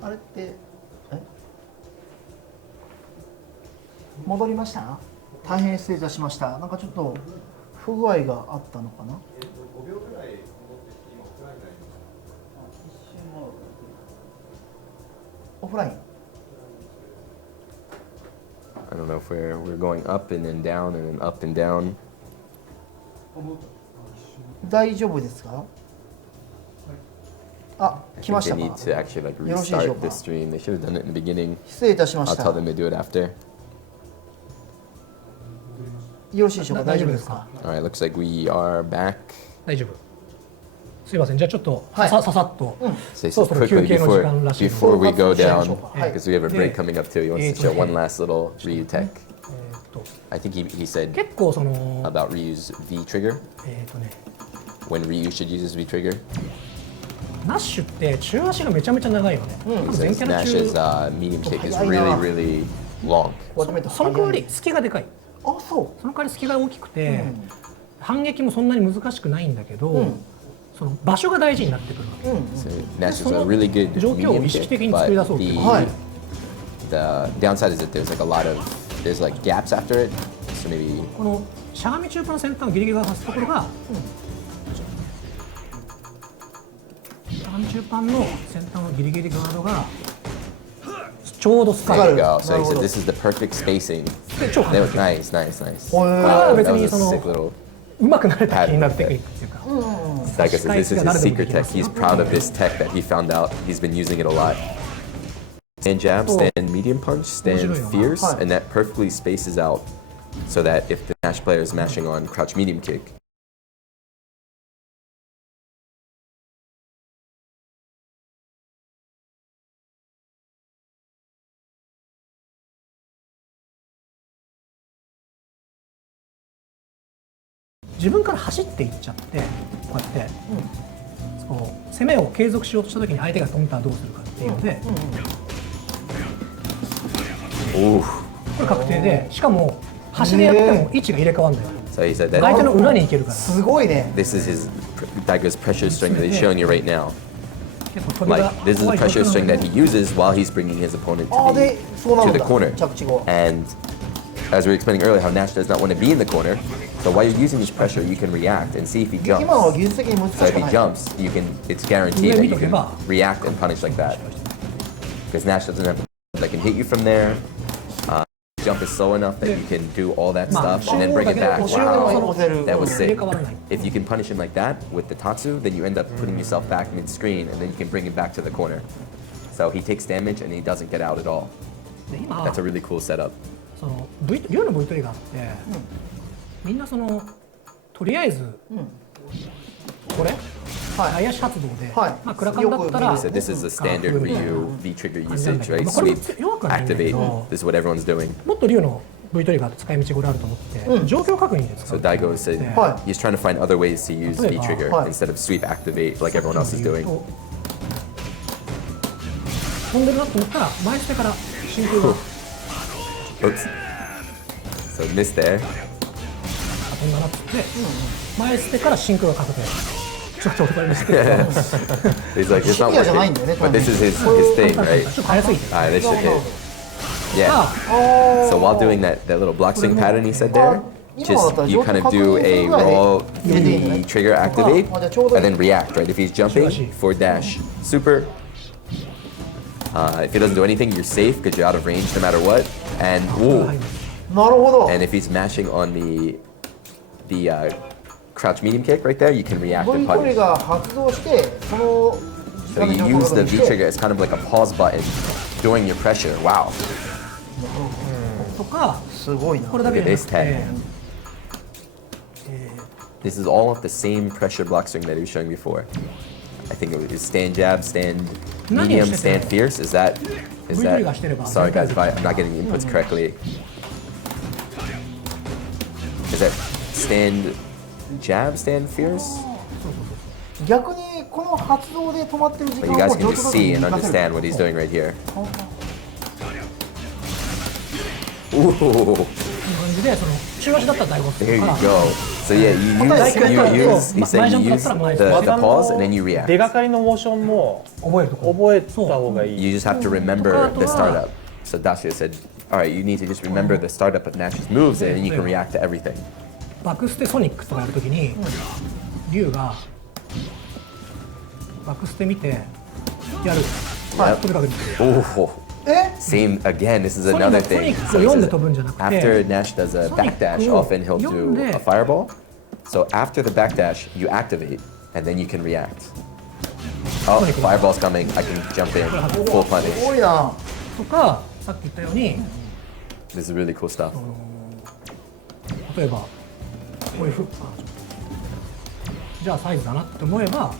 あれって戻りました？大変失礼いたしました。なんかちょっと不具合があったのかな。5秒ぐらい戻ってきて今オフラインになりました。オフライン。I don't know if we're going up and then down and then up and down. 大丈夫ですか？あ、来ましたか？ They need to actually like よろしいでしょう restart か？ the stream. They should have done it in the beginning. 失礼いたしまし I'll た。 tell them to do it after. よろしいでしょうか？大丈夫ですか？ Alright, looks like we are back. 大丈夫。すいません。じゃあちょっとはいささっと、 So そろそろ休 quickly 憩の時間らしいので。 before we go はい down, because we have a break coming up too. He wants to show one last little Ryu tech. と I think he said 結構その about Ryu's V trigger. ね、 When Ryu should use his V trigger. ナッシュって中足がめちゃめちゃ長いよね。He 全 says キャラ Nash's 中 medium kick is really, really long. その代わり隙がでかい。あ、そう。その代わり隙が大きくて、反撃もそんなに難しくないんだけど、その場所が大事になってくる。So Nash is a really good 状況を medium 意識 kick, 的に作り but 出そうっていう。 the downside is that there's like a lot of there's like gaps after it. So maybe このしゃがみ中盤の先端をギリギリが刺すところが、しゃがみ中盤の先端のギリギリガードがちょうどスカ there イ you go. So he said this is the perfect spacing. で超簡 That 単 was nice, nice, nice. これは別 That に was そ a の sick little. 上手くなれた気になるテクニックっていうか、 Daigo says this is his secret tech. He's proud of this tech that he found out. He's been using it a lot. Stand jab, stand medium punch, stand fierce, and that perfectly spaces out so that if the Nash player is mashing on crouch medium kick,自分から走っていっちゃってこうやって、そう攻めを継続しようとした時に相手が飛んだらどうするかっていうので、ooh. これ確定で、しかも端でやっても位置が入れ替わるんだよ。 So he said 相手 that の裏に行けるから。すごいね。 this is his Daigo's pressure string that he's showing you right now. 結構飛びが Like this is the pressure string that he uses while he's bringing his opponent あ、 to で、そうな the んだ。 corner. 着地後。 And as we were explaining earlier, how Nash does not want to be in the corner. So while you're using this pressure, you can react and see if he 今のは jumps. 技術的に難し So if く he ない。 jumps, you can. It's guaranteed that you can react and punish like that. Because Nash doesn't have that can hit you from there. Jump is slow enough that you can do all that stuff and then bring it back. Wow, that was sick. If you can punish him like that with the Tatsu, then you end up putting yourself back mid-screen and then you can bring him back to the corner. So he takes damage and he doesn't get out at all. で今 That's a really cool setup. その竜の V トリガーって、みんなそのとりあえず、これ、林発動で、まあクラカンだったら So this is the standard Ryu V trigger usage, right? Sweep, activate. This is what everyone's doing. もっと竜の V トリガーって使い道があると思って、状況確認で使 So う。 Daigo said he's trying to find other ways to use V trigger instead of sweep activate like everyone else is doing. 飛んでるなと思ったら前捨てから真空が Oops. So missed there. 飛んだなって言って、前捨てから真空がかけて、ちょっと俺見せて。 He's like, it's not シビアじゃない working. んだよね。 But this is his thing, right? ちょっと早すぎて。 Alright, this should hit. Yeah. So while doing that little block swing pattern he said there, just you kind of do a raw V trigger activate and then react, right? If he's jumping, forward dash, super. If he doesn't do anything, you're safe because you're out of range no matter what. And ooh. なるほど。 And if he's mashing on the crouch medium kick right there, you can react and V トリ punish. ガー発動して、その So you use the V trigger as kind of like a pause button during your pressure. Wow. とか、すごいな。これだけじゃなく This て tag.、This is all off the same pressure block string that he was showing before. I think it was stand jab, stand medium, stand fierce. Is that? Sorry guys, if I'm not getting the inputs correctly. Is that stand jab, stand fierce? 逆にこの発動で止まってる時 But 間 you を guys もう can 状 just 況だと see and 活かせ understand る。 what he's doing right here. こ Ooh. ういう感じでその中足だったら大悟 There you から go. So yeah, he's saying you use the pause and then you react. 出がかりのモーションも覚えるとこ覚えた方がいい。 You just have to remember the startup. So Dacia said, all right, you need to just remember the startup of Nash's moves and then you can react to everything. バクステソニックとかやるときに龍がバクステ見てやる。はい、とにかく Oh, same again. This is another thing. So after Nash does a backdash, often he'll do a fireball. So after the backdash, you activate, and then you can react. Oh, fireball's coming. I can jump in. Full punish. 多いな。とかさっき言ったように This is really cool stuff. 例えばこういうふうじゃあサイズだなって思えば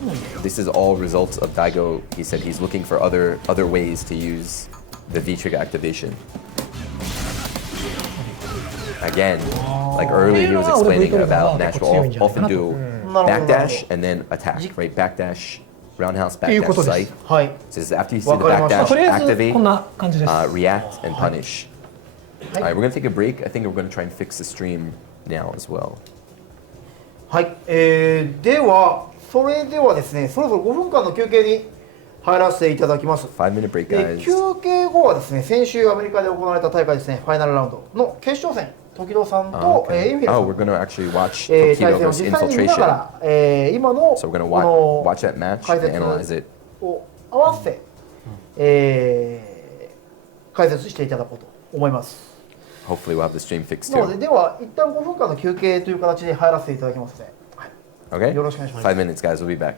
This is all results of Daigo. He said he's looking for other ways to use the V-trigger activation. Again, like earlier he was explaining about Nash will often do backdash and then attack, right? Backdash, roundhouse, backdash, sight. はい。 So this is after you see the backdash, とりあえず activate, こんな感じです。 react, and punish. All right, we're gonna take a break. I think we're gonna try and fix the stream now as well. はい、ではそれではですね、そろそろ5分間の休憩に入らせていただきます。 5-minute break, guys. 休憩後はですね、先週アメリカで行われた大会ですね、ファイナルラウンドの決勝戦、時戸さんと、インフィルさん Oh, we're gonna actually watch 対 Tokido 戦を versus 実際に見なが Infiltration. ら、今の So we're gonna この watch that match 解 and 説 analyze it. を合わせて、解説していただこうと思います。 Hopefully we'll have the stream fixed なので、 too. では一旦5分間の休憩という形で入らせていただきますので、はい、 Okay? よろしくお願いします。 5 minutes, guys. We'll be back.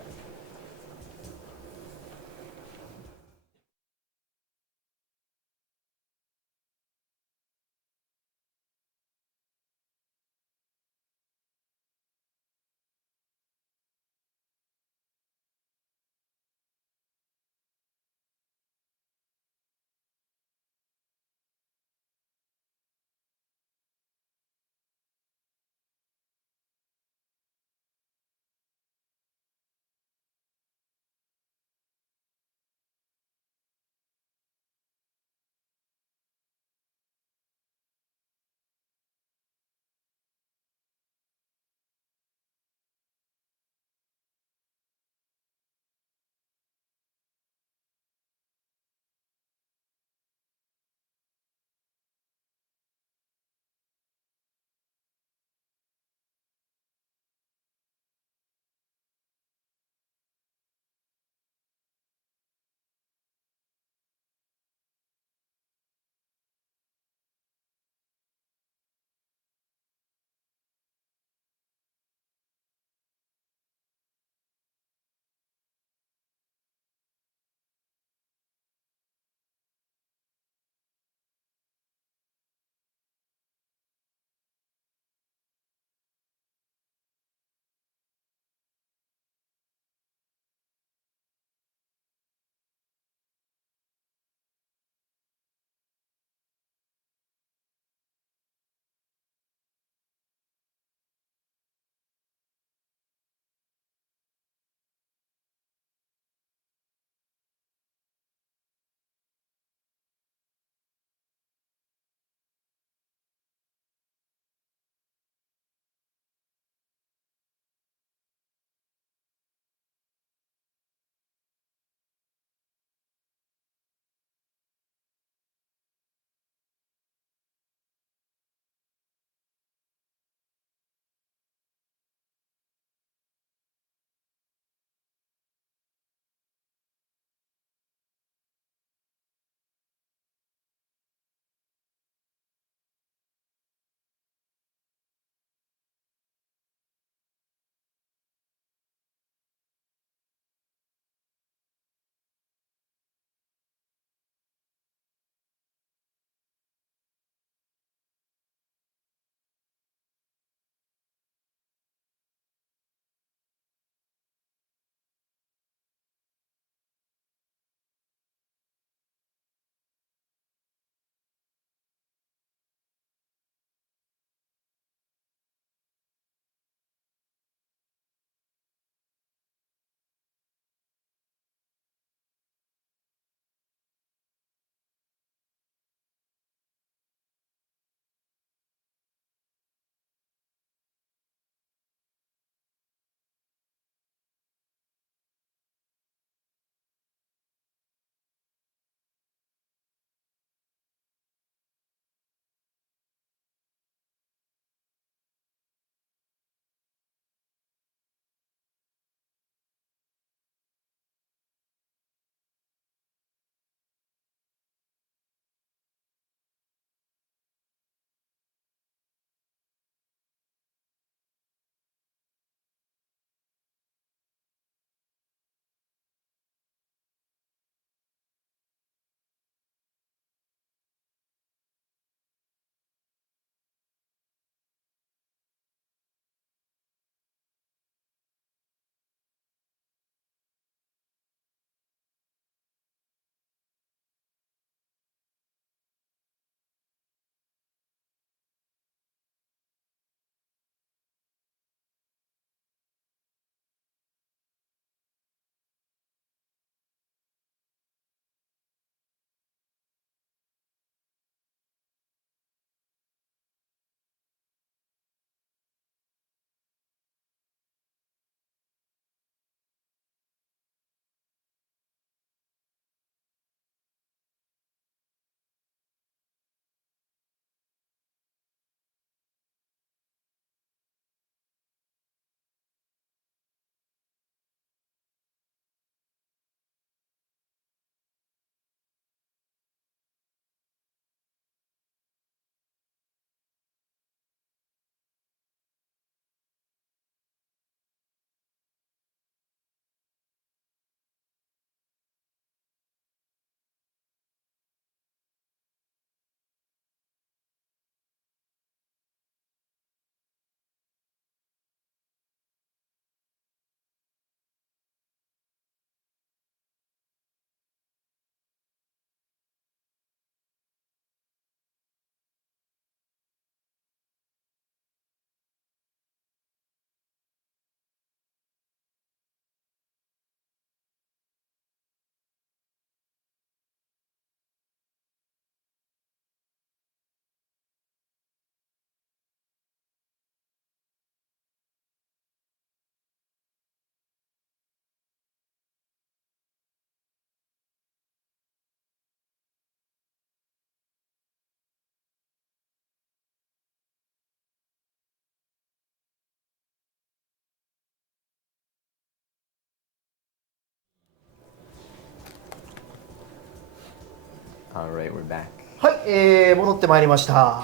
Alright, we're back. はい、戻ってまいりました。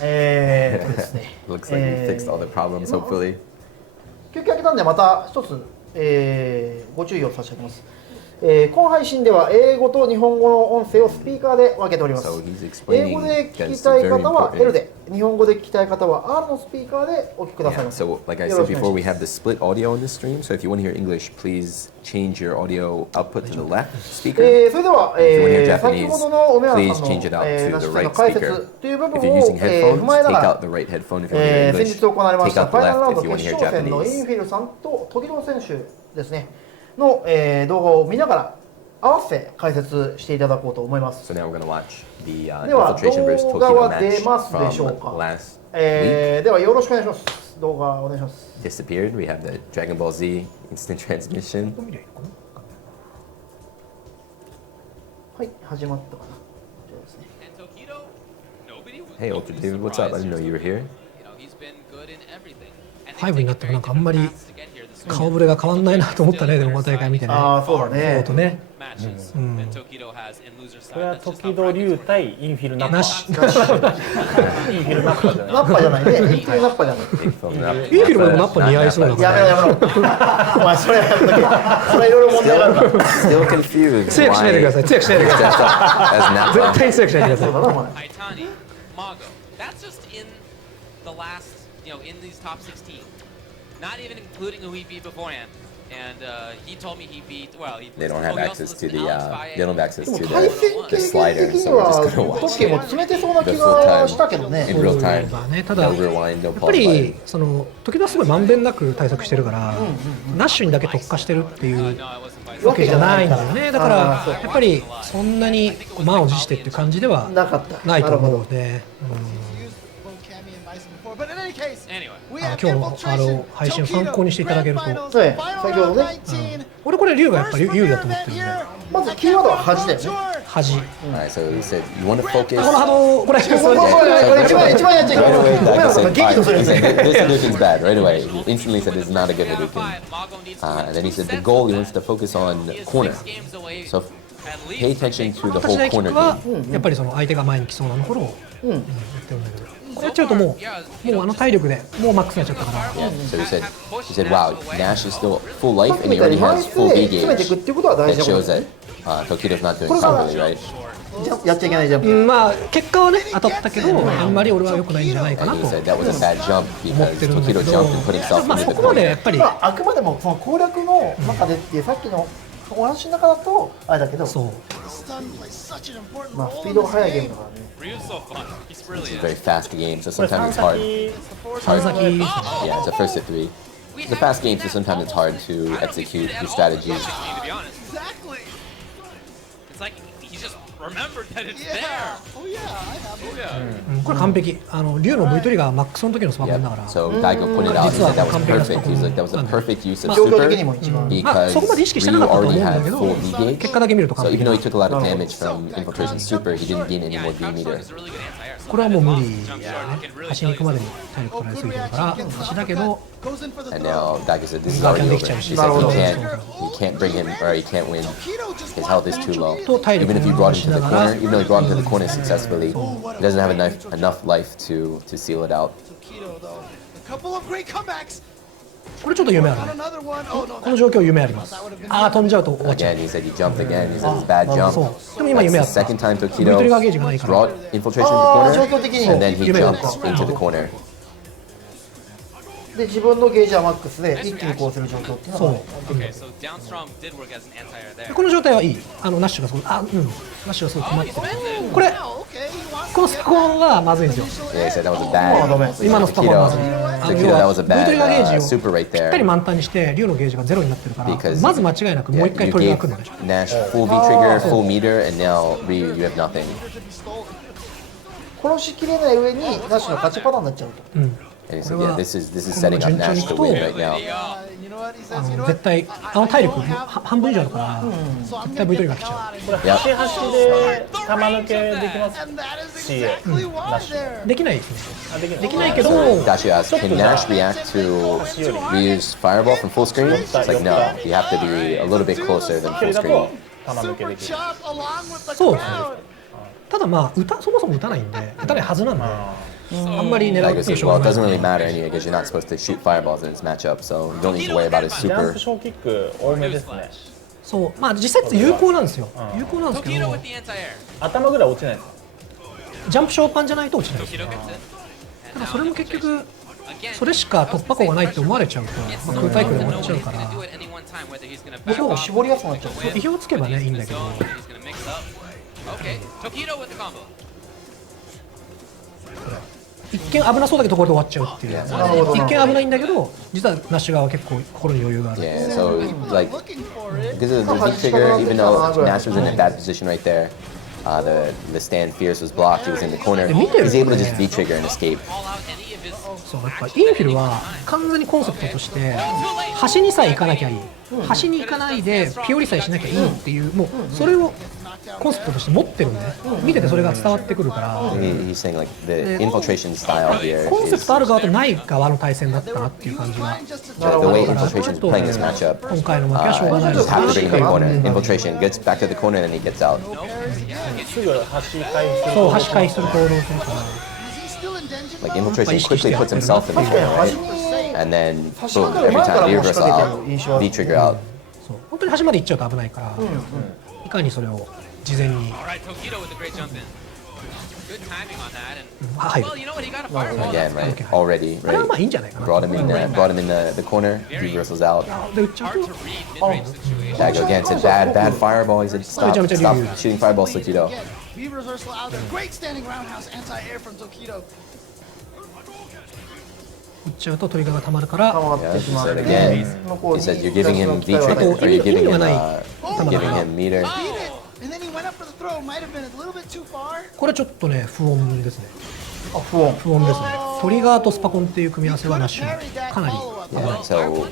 ですね。Looks like we fixed all the problems, hopefully. 休憩明けたんでまた一つ、ご注意を差し上げます。今配信では英語と日本語の音声をスピーカーで分けております。英語で聞きたい方は L で、日本語で聞きたい方は R のスピーカーでお聞きくださいませ。 So, like I said before, we have the split audio in the stream. So, if you want to hear English, please change your audio output to the left speaker. それでは、先ほどの梅原さんの、なしの解説という部分を、踏まえながら、先日行われましたファイナルラウンド決勝戦のインフィルさんと時野選手ですねの、動画を見ながら合わせて解説していただこうと思います。 So now we're going to watch the では infiltration versus 動画 Tokyo は出 match ますで from しょうか。 last ではよろしくお願いします。動画お願いします。 disappeared. We have the Dragon Ball Z instant transmission. はい、始まったかな。じゃあですね。Hey, Ultra Dude, what's up? I didn't know you were here. 5になってもなんかあんまり顔ぶれが変わんないなと思ったね、でも大会見てね。ああ、そうだね。とね。これは時戸龍対インフィルナッパなし。インフィルナッパじゃない。ナッパじゃないね。インフィルナッパじゃない。インフィルもナッパ似合いそうだから。やめろ。お前それやめとけ。それいろいろ問題があるから。Still confused. 強くしないでください。強くしないでください。絶対に強くしないでください。そうだな、お前。Not even including who he beat beforehand, and he told me he beat. Well, They don't have access to the they don't have access to 対戦 the 経 slider, 験的に so we're は just gonna トッ watch ケも詰めてそうな気がしたけどね。 in real time. まあね、ただ No rewind, no やっ pause ぱり button. その時々すごいまんべんなく対策してるから、ナッシュにだけ特化してるっていうわけじゃないんだよね。だからやっぱりそんなに満を持してっていう感じではなかった。ないと思うので。今日の配信を参考にしていただけると、先ほどね、俺これ龍がやっぱり有利だと思ってるんで、まずキーワードは恥だよね。恥。Alright, so he said you want to focus. この波動これこれ一番やっちゃいけない。ごめんなさい、激怒するんですね。This solution's bad right away. He instantly said this is not a good solution. And then he said the goal he wants to focus on corner. So pay attention to the 私 whole のキッ corner クは game. やっぱりその相手が前に来そうなところをやってるんだけど、これやっちゃうともうあの体力でもうマックスになっちゃったから。 So he said, wow, Nash is still full life and he already has full V gauge. That shows that Tokido's not doing properly, right? やっちゃいけないジャンプ。まあ結果はね当たったけど、あんまり俺は良くないんじゃないかな And と he said that was a bad jump 思っ because てるんだけ Tokido ど、 jumped and put himself まあ into そ the こまで corner. やっぱりあくまでもその攻略の中でっていうさっきのお話の中だとあれだけど、そう。まあスピードが速いゲームだからね。It's a very fast game, so sometimes it's hard. 3先 Yeah, it's a first to three. It's a fast game, so sometimes it's hard to execute your strategy. Remembered that it's there. Oh yeah, I have. これ完璧。龍の V トリガーマックスの時のスパコ Yeah. ンだから。 So Daigo pointed out, he said that was perfect. He was like, that was a perfect use of super まあそこまで意 because 識してな Ryu かったと思うん already だ had けど、 full V gauge. 結果だけ見ると So 完 even 璧 though he took a lot of damage from infiltration super, he didn't gain any more V meter. これはもう無理だよね。端に行くまでに体力取られすぎてるから端だけど、 And now Daigo said this is already over. He said he can't bring him, or he can't win. His health is too low. Even if you brought him to the corner, even though he brought him to the corner successfully, he doesn't have enough life to seal it out. これちょっと夢あるね。この状況夢あります。ああ飛んじゃうと終わっちゃう。 Again, he said he jumped again. He said it's a bad jump. そう。でも今夢あ That's っ the た。 second time V トリガーゲージ Tokido がないから。 brought infiltration to the corner, and then he 夢だ jumped into the corner. で自分のゲージはマックスで一気にこうする状況っていうのが、この状態はいい。ナッシュがすごいナッシュがすごい困ってる。これこのスコーンはまずいんですよ。 Yeah, he said that was a bad. 今のスパコンはまずい。 Tokido, that was a V トリガーゲ bad ージを super right ぴったり there. 満タンにして龍のゲージがゼロになってるから、 Because まず間違いなくもう一回 you トリガー gave 来るのでしょ。 Nash full V trigger, full meter, and now Ryu, you have nothing. 殺しきれない上にナッシュの勝ちパターンになっちゃうと。And he said, yeah, this is setting up Nash to win right now. 絶対体力半分以上あるから絶対 V トリガー来ちゃう。これ8、8で玉抜けできますし、ナッシュ。できないですね。できないけど、 Dashi asked, can Nash react to Ryu's fireball from full screen? It's like, no, you have to be a little bit closer than 距 full 離だと screen. 玉抜けできる。そう。ただまあそもそも打たないんで打たないはずなんで、あんまり狙ってもしょう Well, が it ない doesn't really matter anyway because you're not supposed to shoot fireballs in this matchup, so you don't need to worry about his ジャン super. プ小キック多めですね。そうまあ実際有効なんですよ、有効なんですけ Tokido ど with the anti-air. 頭ぐらい落ちないですか？ジャンプショーパンじゃないと落ちないです。 Tokido gets it. ただそれも結局それしか突破口がないって思われちゃうと、まあ、空対空で終わっちゃうから、量を絞りやすくなっちゃう。意表をつけばねいいんだけど、 Okay, Tokido with the combo. 一見危なそうだけどこれで終わっちゃうっていう、一見危ないんだけど実はナッシュ側は結構心に余裕がある。 Yeah, so like because of the V trigger, even though Nash was in a bad position right there, the stand Fierce was blocked. He was in the corner. He's able to just V trigger and escape. そうやっぱインフィルは完全にコンセプトとして端にさえ行かなきゃいい、端に行かないでピオリさえしなきゃいいっていう、もうそれをコンセプトとして持ってるんで、見ててそれが伝わってくるから、 He's saying like the infiltration style here コンセ is プトある側とない側の対戦だったなっていう感じが、 the way infiltration's playing this matchup. 今回の負けはしょうがない Just have to bring the corner. Infiltration gets back to the corner and then he gets out. すぐ端回避する。そう端回避する行動をするから、 Like infiltration quickly puts himself in the corner, right? And then boom, every time V reversal out, V trigger out. そう本当に端まで行っちゃうと危ないから、いかにそれを事前に All right, Tokido with the great jump in. Good timing on that, and 入る。 well, you know what? He got a fireball. Again, right? Already, これはまあ right? いいんじゃないかな。 Brought him in the corner. V reversals out. で打っちゃう Hard と to read mid-range situation. Daigo again said bad fireball. He said stop shooting fireballs, Tokido. V reversal out there. Great standing roundhouse anti-air from Tokido. 打っちゃうとトリガーがたまるから、 Yeah, he said again. He said you're giving him V trigger, or you're giving him meter. And then he went up for the throw. Might have been a little bit too far. これちょっとね不穏ですね。あ、不穏。不穏ですね。トリガーとスパコンっていう組み合わせはナッシュかなり Yeah, so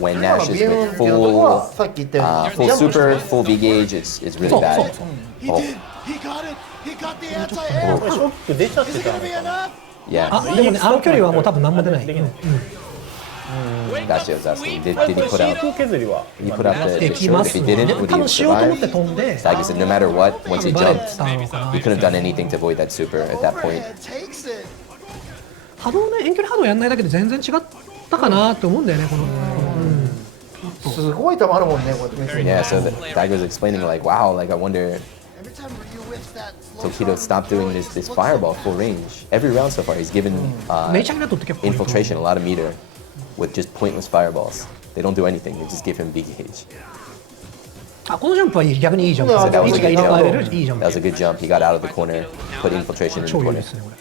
when 今 Nash の is ビエン with っていうところ full はさっき言ったように full super, full V gauge, it's really そう bad. そう。 He Oh. did. He got it. He got the anti-air. これショック出ちゃって Is it た gonna の be かな。 enough? Yeah, あでもねあの距離はもう多分何も出ない。できない。 gotcha. I was asking, did こ he れ put シ out? ート削りは He put out the でき show. ま If す he わ。 didn't, で would 多 he 分しようと思っ survive? て飛んで、 Daigo said no matter what, once he バレ jumped, たのかな he。couldn't have done anything to avoid that super at that point. Forehead takes it. 波動ね遠距離波動やんないだけで全然違ったかなって思うんだよねこの。すごい球あるもんね、こうやって見て。 Yeah, so Daigo's explaining like, wow, like I wonder Every time Ryu whips that slow Tokido stopped doing this fireball full range. Every round so far, he's given めちゃくちゃ取って結構 infiltration a lot of meter with just pointless fireballs. They don't do anything. They just give him V gauge. あこのジャンプはいい逆にいいジャンプ。 So that 位 was 置 a が good 入れ替えれ jump. るいいジャン That was プ。 a good jump. He got out of the corner, put infiltration in the 超良い corner. ですねこれ。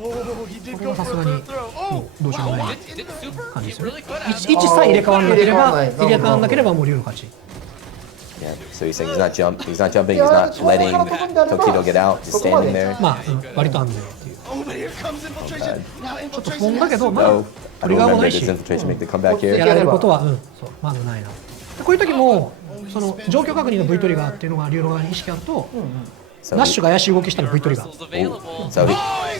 Oh, he did これ go はさ for す a がに good throw. Oh, どうしようもない Did super? 感じ He ですよね。 really could have. 位置さえ入れ替わらなければ入入れ替わらなければもう竜の勝ち。 Yeah. So he's saying he's not jumping. He's not letting Tokido get out. Just standing there. まあ割と安全っていう。 oh, but here comes infiltration. Now ちょっと infiltration 不穏だけ has ど to まあ No, ト I リ don't ガーもな remember いし this infiltration make the comeback や here. られることはそうまずないな。でこういう時もその状況確認の V トリガーっていうのが竜の側に意識あると、 So ナッシュが怪しい動きしたら V トリガー。 Missiles available. So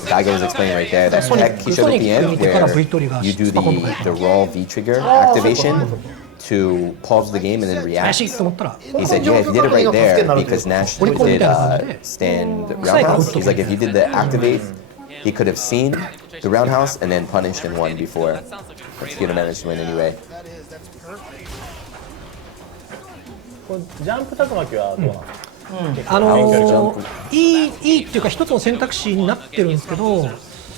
Daigo was explaining right there that tech he showed at the end where you do the raw V trigger activation to pause the game and then 怪 react. しいと思ったら He said, yeah, he did it right there because Nash did stand roundhouse. He's like, if you did the activate, he could have seen the roundhouse and then punished and won before. But he would have managed to win anyway. That's perfect. これジャンプ竜巻はどうなの？いいっていうか一つの選択肢になってるんですけど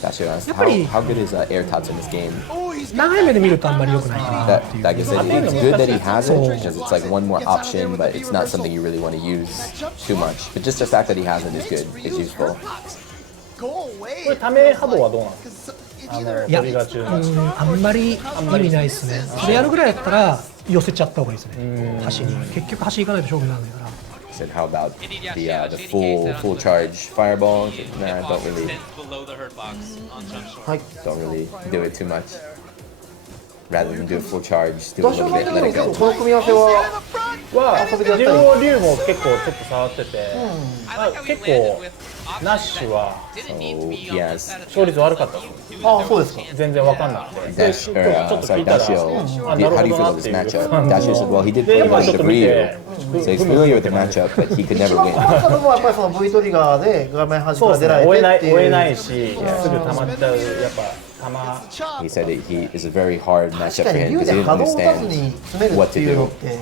Gotcha. Yapari- How good is air tots in this game? Oh, he's 長い目で見るとあんまり良くないかな That っていう。 Daigo said it's good that he has it because it's like one more option, but it's not something you really want to use too much. But just the fact that he has it is good, is useful. go away. これため波動はどうなの？ 'Cause it's あ either のいやトリガー中の。あんまり意味ないですね。それやるぐらいだったら寄せちゃった方がいいですね。端に結局端行かないと勝負にならないから。 He said, how about the full charge fireball? He said, nah, don't really Stands below the hurt box on jump short. はい。 don't really do it too much. Rather than do a full charge, do ダ a ッシュ little の bit, 中 let で it も go. 結構この組み合わせはは遊びだったり竜王竜も結構ちょっと触ってて、 I like how he 結 landed 構 with ナッシュは didn't need to be So, yes. almost at a 勝率悪かったです。ああ、そうですか。全然わかんなくて。で、ちょっと Sorry, 聞いたら、 Dashio. あ、 How なる do you ほど feel な about っ this ていう matchup? 感じ Dashio said, well, he did で、 play a まあ little ちょっ bit と of 見 Ryu, て、 so he's familiar with the matchup, but he could 一 never 番困った win. のはやっぱりその V トリガーで画面端かそうですね、ら出られ追えないてっていう。追えないし、すぐ溜まっちゃう、やっぱ溜ま He said that he is a very hard 確 matchup か for に him 竜 because で he 波 didn't 動を打たず understand に詰める what って to いうの do. って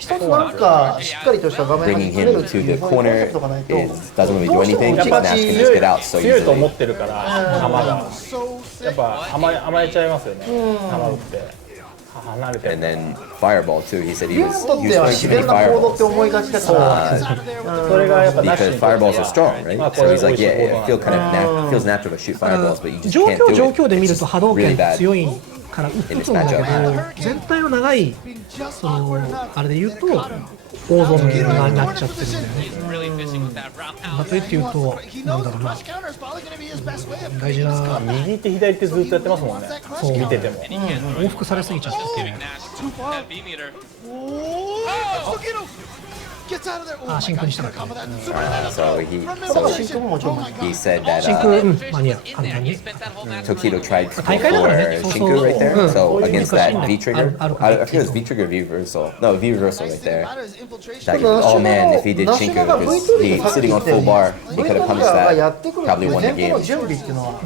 一つなんかしっかりとした画面端 Bringing に詰める him ってい to う the そういうコンセ corner プトがないと is, doesn't really ど do うしても anything 打ち because 勝 Nash ち can just get out so 強いと思 easily. ってるから、球が。やっぱ甘えちゃいますよね、球打って。離れて And then Fireball too, he said he 竜に was とっ he て was は throwing 自 too many 然な行動って fireballs 思いがちだからそれがやっぱナッシュ because にとって fireballs are は strong, right? まあこ So れ he's 美 like, 味しい yeah, 行 it 動 feels なんで feels natural to shoot fireballs, but you just 状 can't 況 do 状 it. 況で見ると波動 Really 拳 bad 強いから打つんだけど全体の長いそのあれで言うと大損になっちゃってるんだよね。 really fishing with that ま roundhouse. とえって言うとなんだろうな大事な右手左手ずっとやってますもんね、そう見てても。往復されすぎちゃって Nash, that B meter. Gets out of there. あ真空にしたかったね So he 真空ももちろん he said that 真空間に合う簡 There, 単 he に spent that whole match. Tokido tried to go 大会だからね for そうそう Shinku right there. うん So against that 難しい V ん trigger, だある I か think it was V trigger V reversal. No, V reversal right there. That, ただナッシ oh ュ man, if he did ナッシュ Shinku, が V ト because リ he ガー sitting on full bar, he V ト could リ have ガ punished ーがやっ that. てくるって Probably いう won the 前提 game. の準備っていうのは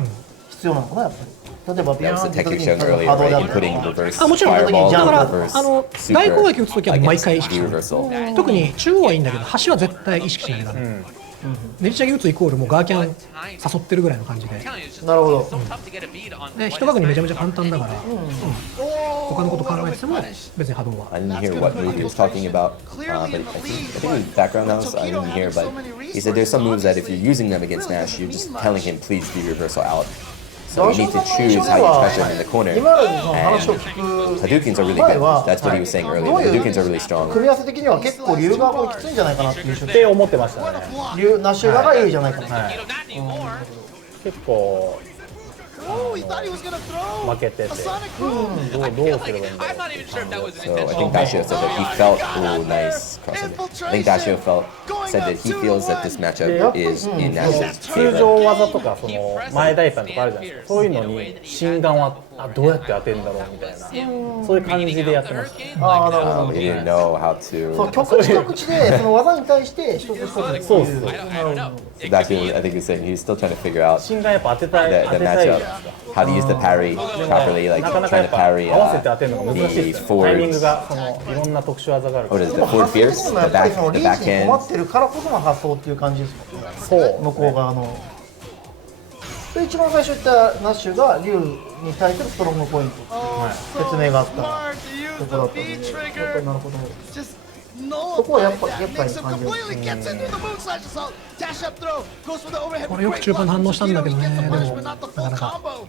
必要なのかなやっぱり例えばビ That ャ was ーン the って technique 時 shown に earlier, 波動であ right? る Putting とか reverse あもちろん fireball, だから reverse 大攻 super 撃打つときは毎回意識 V する reversal. 特に中央はいいんだけど端は絶対意識しないから練りチャギ打つイコールもうガーキャン誘ってるぐらいの感じで I'm telling you, it's just なるほど so tough to get a beat on で what 一 is 角にめちゃ that めちゃ簡単だから他のこと考えてても別に波動は I didn't hear what move he was talking about, but I think it was background house. I didn't hear, but he said there's some moves that if you're using them against Nash, you're just telling him please do reversal out. So you need to choose how you pressure him in the corner. 今までの話を聞く Hadoukens are really 前 good. は That's what he was saying earlier. どういう Hadoukens are really strong. 組み合わせ的には結構竜側もきついんじゃないかなっていう印象って思ってましたね。ナッシュ側が有利じゃないかな You know, not anymore. 結構 Oh, he thought he was gonna throw 負けてて a sonic boom. どう I feel すれ like ばいいんだ I'm ろ not even sure if that was an So I intentional. think Dashio said that he felt, oh nice crossover. I think Dashio said that he feels that this matchup is in Nash's 通 favor. 常技とかその前大胆とかあるじゃないですか、そういうのに心眼はどうやって当てるんだろうみたいな、そういう感じでやってました。 ああなるほど He didn't know how そう to. 局地局地でその技に対して一つ一つそうっす。 I don't know. Dashio, I think he was saying he's still trying to figure out 心眼やっぱ当てたい the 当てたい matchup, how to use the parry properly, like なかなか trying や to っぱ parry 合わせて当てるのが難しい the ですよね。タイミング forwards. がそのいろんな特殊技があるか What ら。 is で the も forward 発想的 fierce? にもや The っぱり back, その the リーチに困っ backhand. てるからこその発想っていう感じですもんねそう向こう側ので一番最初言ったナッシュが竜に対するストロングポイント説明があった Smart to use ところだ the ったの B でやっぱ trigger. りなるほど Just そこはやっ nullifies ぱ that. やっぱ Makes り him 感じる completely gets into the moon slash assault. Dash up throw. Goes for the overhead. これよく中盤反応したんだけどね He gets the で punishment, も not the な full かなか combo.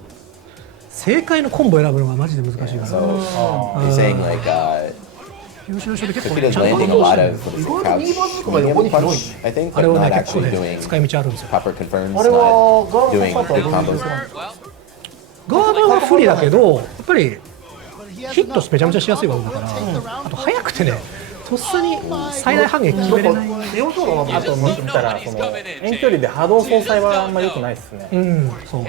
正解のコンボ選ぶのがマジで難しいから So he's saying like 優秀で結構 Tokido's ちゃんと landing a 反応 lot してる of 意外と crouch 2番とか横 medium に広い punch, I think, あれ but は not ね結構 actually ね doing 使い道あるんですよ proper confirms, あれは not ガード doing のパター good は combos. ガードは不利だけどやっぱりヒットめちゃめちゃしやすい技だからあと速くてねとっさに最大半撃決めれないあと見たらその遠距離で波動相殺はあんま良くないですね。うんそう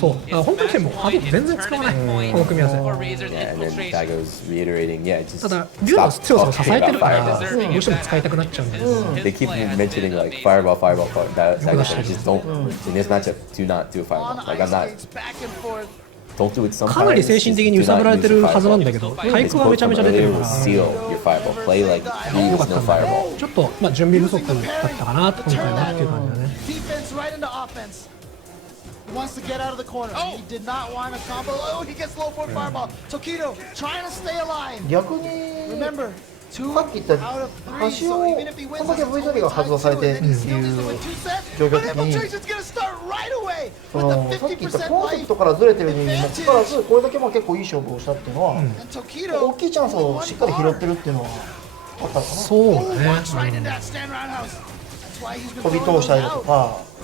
そうだから本当にもう波動全然使わないこの組み合わせ Yeah, and then Daigo's reiterating, yeah, just ただ竜の stop 強さを支 talking えて about るから fireball. どうしても使いたくなっちゃうんで They keep mentioning like fireball. Daigo said, just don't in this matchup. Do not do a fireball. On Like ice I'm not. skates back and forth. Don't do it sometimes. かなり精神的に揺さぶられてるはずなんだけど対空はめちゃめちゃ出てるから Seal your fireball. Play like there was no fireball. ちょっとまあ準備不足だったかな今回はっていう感じだね Defense right into offense. He wants to get out of the corner. He did not want a combo. Oh, he gets low for fireball. Tokido trying to stay alive. 逆に Remember, さっき言った out of three. 端 So を even if he こ wins んだけ this, V it's トリ only が発動 tied され two, て and って he い still needs to う win two sets. 状況 But 的に infiltration's gonna start right away そ with の the さっき言った 50% コンセプ life. トからずれてるにもかかわらずこれだけまあ結構いい勝負をしたっていうのは And 大 Tokido きいチャンスをしっかり拾ってるっていうのはあったのかなそうだ walks right ね into that stand roundhouse. That's why he's been 飛び throwing 通したり those だと out. か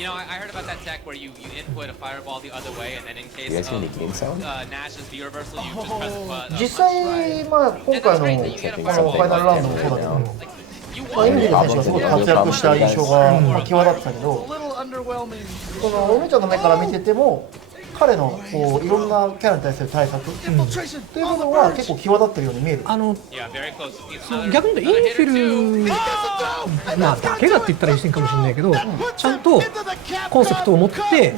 You know, I heard about that tech where you input a fireball the other way, and then in case You guys hear any of game sound? Nash's V reversal, you just press the button. 実際まあ今回のこのファイナルラウンドもそうだけど You まあ、インフィル選手がすごく活躍した印象が際立ってたけど、このお姉ちゃんの目から見てても彼のこういろんなキャラに対する対策っていう部分は結構際立ってるように見える。逆に言うとインフィル、まあだけがって言ったら一線かもしれないけど、ちゃんとコンセプトを持って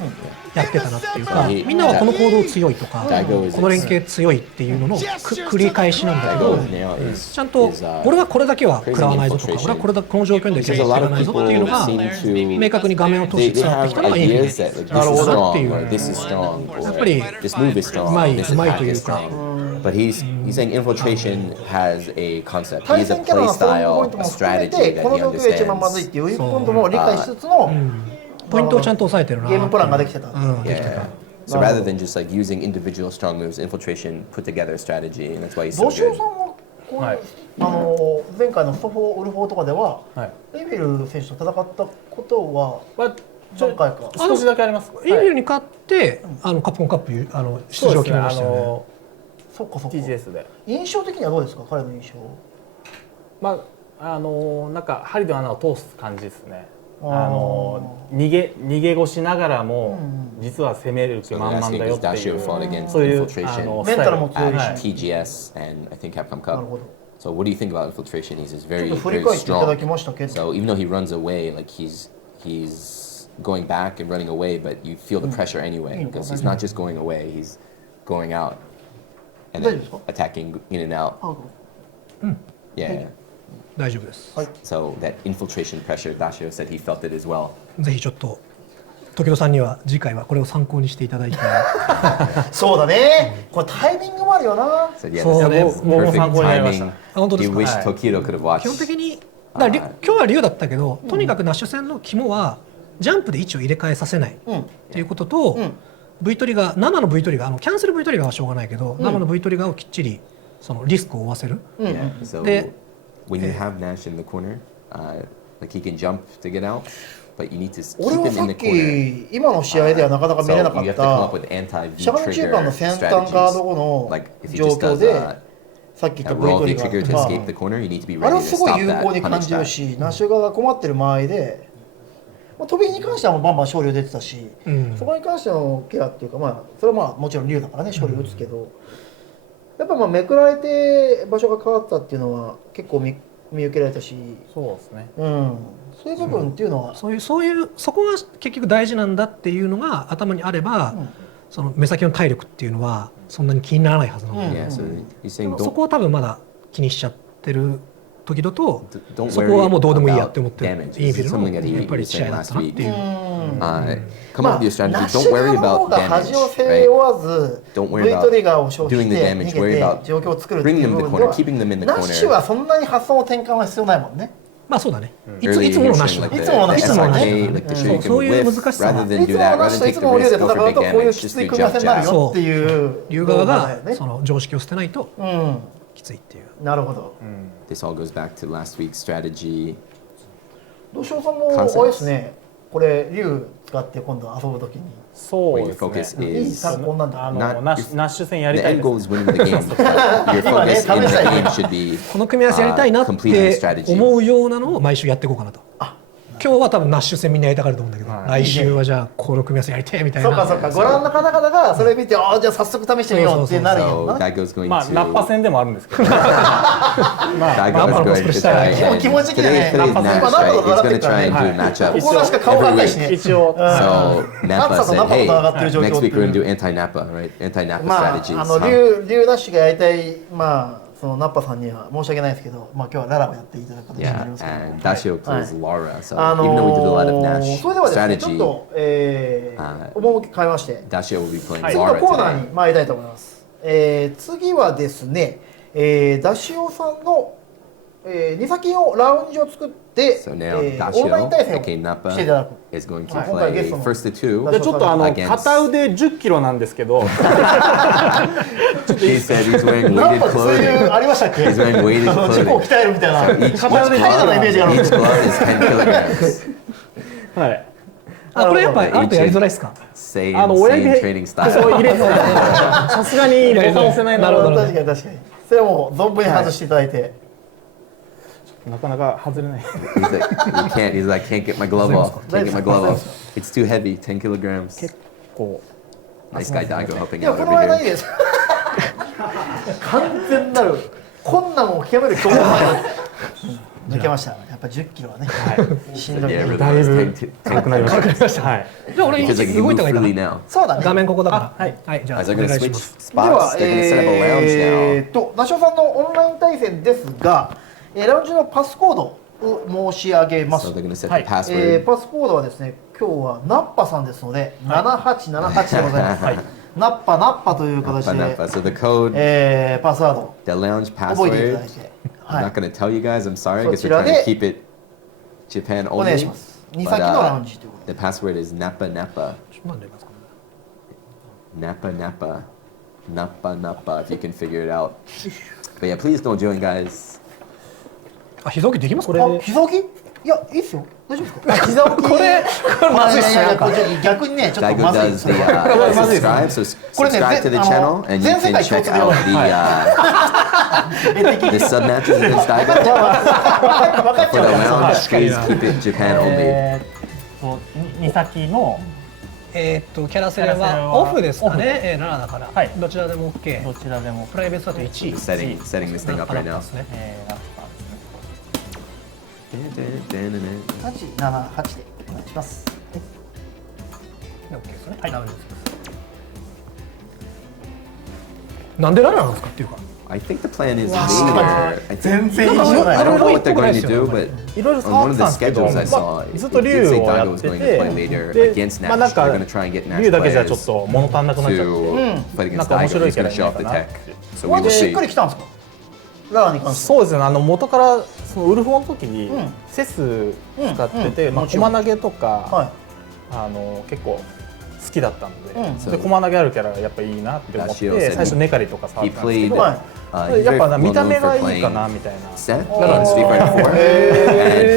やってたなっていうか、みんなはこの行動強いとか、この連携強いっていうのの繰り返しなんだけど、ちゃんと俺はこれだけは食らわないぞとか、俺はこの状況にだけは食らわないぞっていうのが明確に画面を通して伝わってきたのがインフィルですなっていう。やっぱりうまいというか。But he's saying infiltration has a concept. He has a play style, a strategy that he understands. っていうポイントも理解しつつのポイントをちゃんと押さえてるな。ゲームプランができてた。Yeah. So rather than just like using individual strong moves, infiltration put together a strategy, and that's why he's so 土good. 性さんはこう前回のストフォーウルフォーとかでは、インフィル選手と戦ったことは何回か少しだけあります。インフィルに勝ってカプコンカップ出場を決めましたよね。そっかそっか。TGS で印象的にはどうですか、彼の印象。まあなんか針の穴を通す感じですね。逃げ越しながらも実は攻める気満々だよっていうそういうメンタルも強いし TGS and I think Capcom Cup. So what do you think about infiltration? He's very very 振り返っていただき strong. ましたけど、 So even though he runs away, like he's going back and running away, but you feel the pressure anyway because he's not just going away, he's going out and then attacking in and out. Yeah. 大丈夫です。So that infiltration pressure, Dashio said he felt it as well. ぜひちょっと時戸さんには次回はこれを参考にしていただいて。そうだね。これタイミングもあるよな。So yeah, そうね。 this is perfect timing. 本当です You か。 wish Tokido could have watched. 基本的にだから今日は竜だったけど、とにかくナッシュ戦の肝はジャンプで位置を入れ替えさせないっていうことと、V トリガー生の V トリガーキャンセル V トリガーはしょうがないけど、生の V トリガーをきっちりそのリスクを負わせる。で When you have Nash in the corner, like he can jump to get out, but you need to 俺 keep は him さ in っ the corner. き今の試合ではなかなか見れな So か you っ have to come た up with anti-V しゃがみ中 trigger 盤の先端ガード後 strategies. の Like if you 状 just 況 does で a さっき言った V ト roll リ V ガ trigger ー to とか escape the corner, you need to be あれ ready は to すごい stop 有 that, 効に感 punish じる that. し、ナッシュ側が困ってる間合いで、飛びに関してはもうバンバン勝利出てたし、そこに関してのケアっていうか、まあそれはまあもちろん竜だからね勝利打つけど、やっぱまあめくられて場所が変わったっていうのは結構見受けられたし、そうですね。そういう部分っていうのは、そこが結局大事なんだっていうのが頭にあれば、その目先の体力っていうのはそんなに気にならないはずなので、 Yeah, so he's saying そ don't こを多分まだ気にしちゃってる時だと、 don't そこはもうどうでもいいや worry って思ってる about damage. インフィ This is ル something that の he やっぱり was 試合 saying だっ last たなってい week. う。Come up with your strategy. ナッシ Don't ュ worry 側の方 about が damage, 恥を背 right? 負わず Don't worry V about トリガーを消費 doing し the て damage. 逃 Worry げて about 状況を作るってい bringing う them 部 to the 分で corner, は keeping them in the ナッシュ corner. はそんなに発想の転換は必要ないもんね。まあそうだね。い Earlier つ you ものナッ mentioned シュ like い the つものナッシュ SRK, like the そ shuriken うそういう with 難しさ rather い than つ do も that, のナッ rather シュ than い take つ the もの竜で risk, 戦 go for うと big こういう damage き just つい to 組み合わ jump せになる jab. よっていう竜側がね。その常識を捨てないときついっていう。なるほど。 This all goes back to last week's strategy. 土性さんもあれですね。これ竜使って今度遊ぶときにそう Where your です focus ね。いい is 参考なんだ。ナッシュ戦やり the たい end で goal す。 is winning the game. Your focus in the game should be この組み合わせやりたいなっ completing the て strategy. 思うようなのを毎週やっていこうかなと。今日は多分ナッシュ戦みんなやりたがると思うんだけど、来週はじゃあこの組み合わせやりたいみたいな。そうかそうか。ご覧の方々がそれ見て、ああじゃあ早速試してみようってなるよ So な。 Daigo's going まあナッパ to 戦でもあるんですけど。Daigo is going to try でも and 気持ち的にはね、 today's 今 match, 何 right? 度 He's か going to try and do a こ matchup こがしか顔が every 赤いし week. ね。一応 So Nappa 暑さと said, ナッパと hey, 上がってる状況 next ってい week we're う going to do anti-Nappa, right? Anti-Nappa まあ strategies. 竜ダッシュがやりたいまあそのナッパさんには申し訳ないですけど、まあ今日はララをやっていただく形になり Yeah, ますけど。 and Dashio plays Laura. So あ even though we did a lot of Nash それではですね、ちょっ strategy, と趣変えまして。 Dashio will be playing 次の Laura コーナー today. に参りたいと思います。次はですね、ダシオさんの、2先をラウンジを作って、 So now オンライン Dashio, 対戦を aka していた Nappa, だく。 is going to 今回ゲス play トの first to two. でちょっと片腕10キロなんですけど。 He said he's wearing なん weighted かそういう clothing. ありましたっけ？ He's wearing weighted 自己を clothing. 鍛えるみたいな。 Each 片腕鍛えたイメージがあるんですけど。 glove is 10 kilograms. はい。あ、これやっぱりあとやりづらいですか？ Same 親指 training そう style. 入れてさすがにボタン押せないな。なるほど確かに確かに。それはもう存分に外していただいて。なかなか外れない。He's like, can't get my glove off. Can't get my glove off. It's too heavy, 10 kilograms. 結構 Nice guy Daigo helping いや out この間 over いい here. です完全なる困難を極める強豪抜けました。やっぱ10キロはね、しんどい。 Yeah, it really だい was ぶ 10 軽くなりました。はい。じゃあ俺 Because like, you 動 move いた方がいい freely かな。 now. そうだね。画面ここだから。はいはいじゃあ Guys, お they're 願 gonna いしま switch す。では spots. They're gonna set up a lounge now. ナショさんのオンライン対戦ですが、ラウンジのパスコードを申し上げます。 So they're gonna set は the い、 password. パスコードはですね、今日はナッパさんですので、7878でございます。はい、ナッパという形で、 So the code, パスワード the lounge 覚えていただ password. いて、I'm はい not gonna tell you guys. I'm sorry, because そち we're らで trying to keep it Japan お願い only. します。2 But 先のラウンジということ the password is Napa Napa. なんでますか Napa Napa. Napa Napa, if you can figure it out. But yeah, please don't join, guys. あ膝置きできますこれで。あ、で。膝置き？いや、いいっすよ。大丈夫ですか？膝置きこれまずいっすね。なんか逆にね、ちょっと Daigo まずい does です the ね。 subscribe, so これね、 subscribe to the channel, and you 全世 can 界共 check 通でや out ばい。 the sub matches against Daigo 分かっち for ゃ the うから lounge. Please keep it Japan only. 2先のキャラセレはオフですかね。7だから。はいどちらでも OK。どちらでもプライベートだと1位。 Setting this thing up right now. ですね。ラッパーですね。 878でお願いします。で OK ですね。ラウンジです。なんで7なんですかっていうか。 I think the plan is later. I 全 think 然いいじゃない。 I don't know what they're going to do, but いろいろ on 触 one っ of てた the んですけど、 schedules I saw, ずっ it と did 竜 say をや Daigo っ was て going て to play later で against まあなん Nash. か They're going to try and get Nash 竜だけじゃちょっ players と物足んなくなっちゃって to fight な against んか面 Daigo. 白い He's キャ going ラ to い show ない off か the な tech. So we 割 will としっ see. くりきたんですか？ラーに関して。そうですね、元からそのウルフォンの時にセス使ってて、まあ、駒投げとか、は結構好きだったので、うんで駒投げあるキャラやっぱいいなって思って、最初ネカリとか触 He ったんですけ played. ど、はい。 He's やっ very ぱな well 見た known 目 for がいいか playing なみたいな。 Seth in Street Fighter 4. And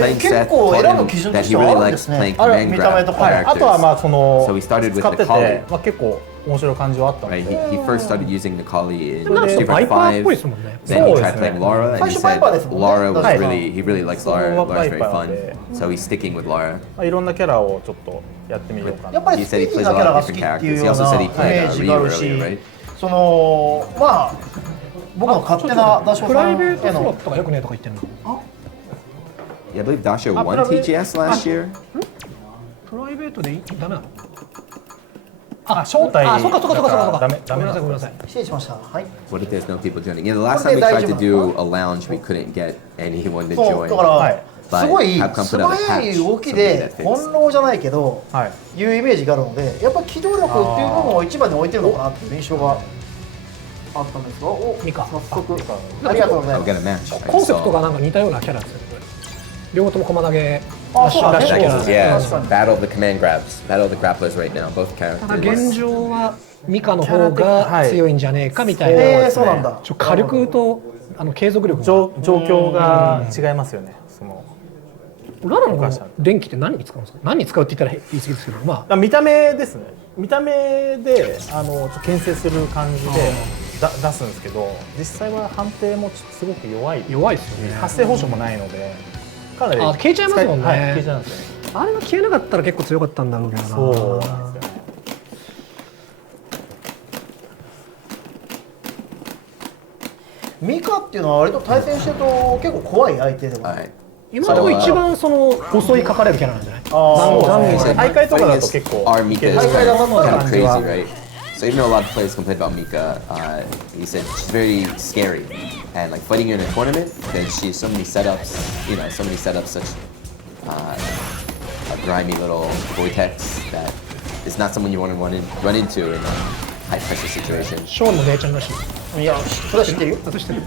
playing 結 Seth 構 taught 選ぶ him 基準と that して he はあ really るんで likes すね。 playing あれ command 見た目 grab とか。はい、あとはまあその So we started with 使って the collie. て、まあ結構面白い感じはあったの Right, で、 he first started using the collie in なんか Street バイ Fighter パーっぽい 5. ですもんね。 Then he そう tried ですね。 playing Laura, and 最 he 初バ said イパーですもんね。 Laura was はい really, he really likes そこ Laura. は Laura's バイ very パー fun, で、 so he's sticking with Laura. まあいろんなキャラをちょっとやってみようかな。やっぱり He スピ said ー he ディー plays な a キャラ lot が of 好き different っていう characters. He よう also な said イ he メ played ージがあ Ryu るし earlier, right? そのまあ僕の勝手なダショプさんライベートスロへのットがよくねとか言ってるの。 Yeah, I believe Dasha won TGS last year. プライベートでダメなの？招待あ、そうか。ダメごめんなさいごめんなさい。失礼しました。はい。 What if there's no people joining? Yeah, the last time we tried to do a lounge, we couldn't get anyone to そう join. だから、はいすごい Capcom 素 put out a 早い patch, 動き something で that fits. 翻弄じゃないけどはい。いうイメージがあるのでやっぱり機動力っていうのも一番に置いてるのかなっていう印象があったんですがおミカ早速ありがとうござい I'll ま get す a match. I コンセプト saw. がなんか似たようなキャラですよね。両方とも駒投げあそうだね出したキャラ。 Yeah, 確かに battle of the command grabs, battle of the grapplers right now, both ただ現 characters. 状はミカの方が強いんじゃねえかみたいな。そうなんだ火力と継続力が。状況が違いますよね。そのララのこの電気って何に使うんですか？何に使うって言ったら言い過ぎですけど、まあ見た目ですね。見た目でちょっと牽制する感じで出すんですけど、実際は判定もすごく弱いですよね。発生保証もないので、かなり消えちゃいますもんね。はい、消えちゃうんですよね。あれが消えなかったら結構強かったんだろうけどな。そうなんですよね。ミカっていうのは割と対戦してると結構怖い相手でもある Alright. 今のところ一番その襲いかかれるキャラなんじゃない？大会とかだと Fighting 結構 our Mika is 大会だと kind of 感じ crazy, は right? So even though a lot of players complain about Mika, he said she's very scary, and like fighting her in a tournament, then she has so many setups, you know, so many setups, such a grimy little vortex that is not someone you want to run into in a high pressure situation. ショーンの姉ちゃんらしい。いやそれは知ってるよ私知ってる。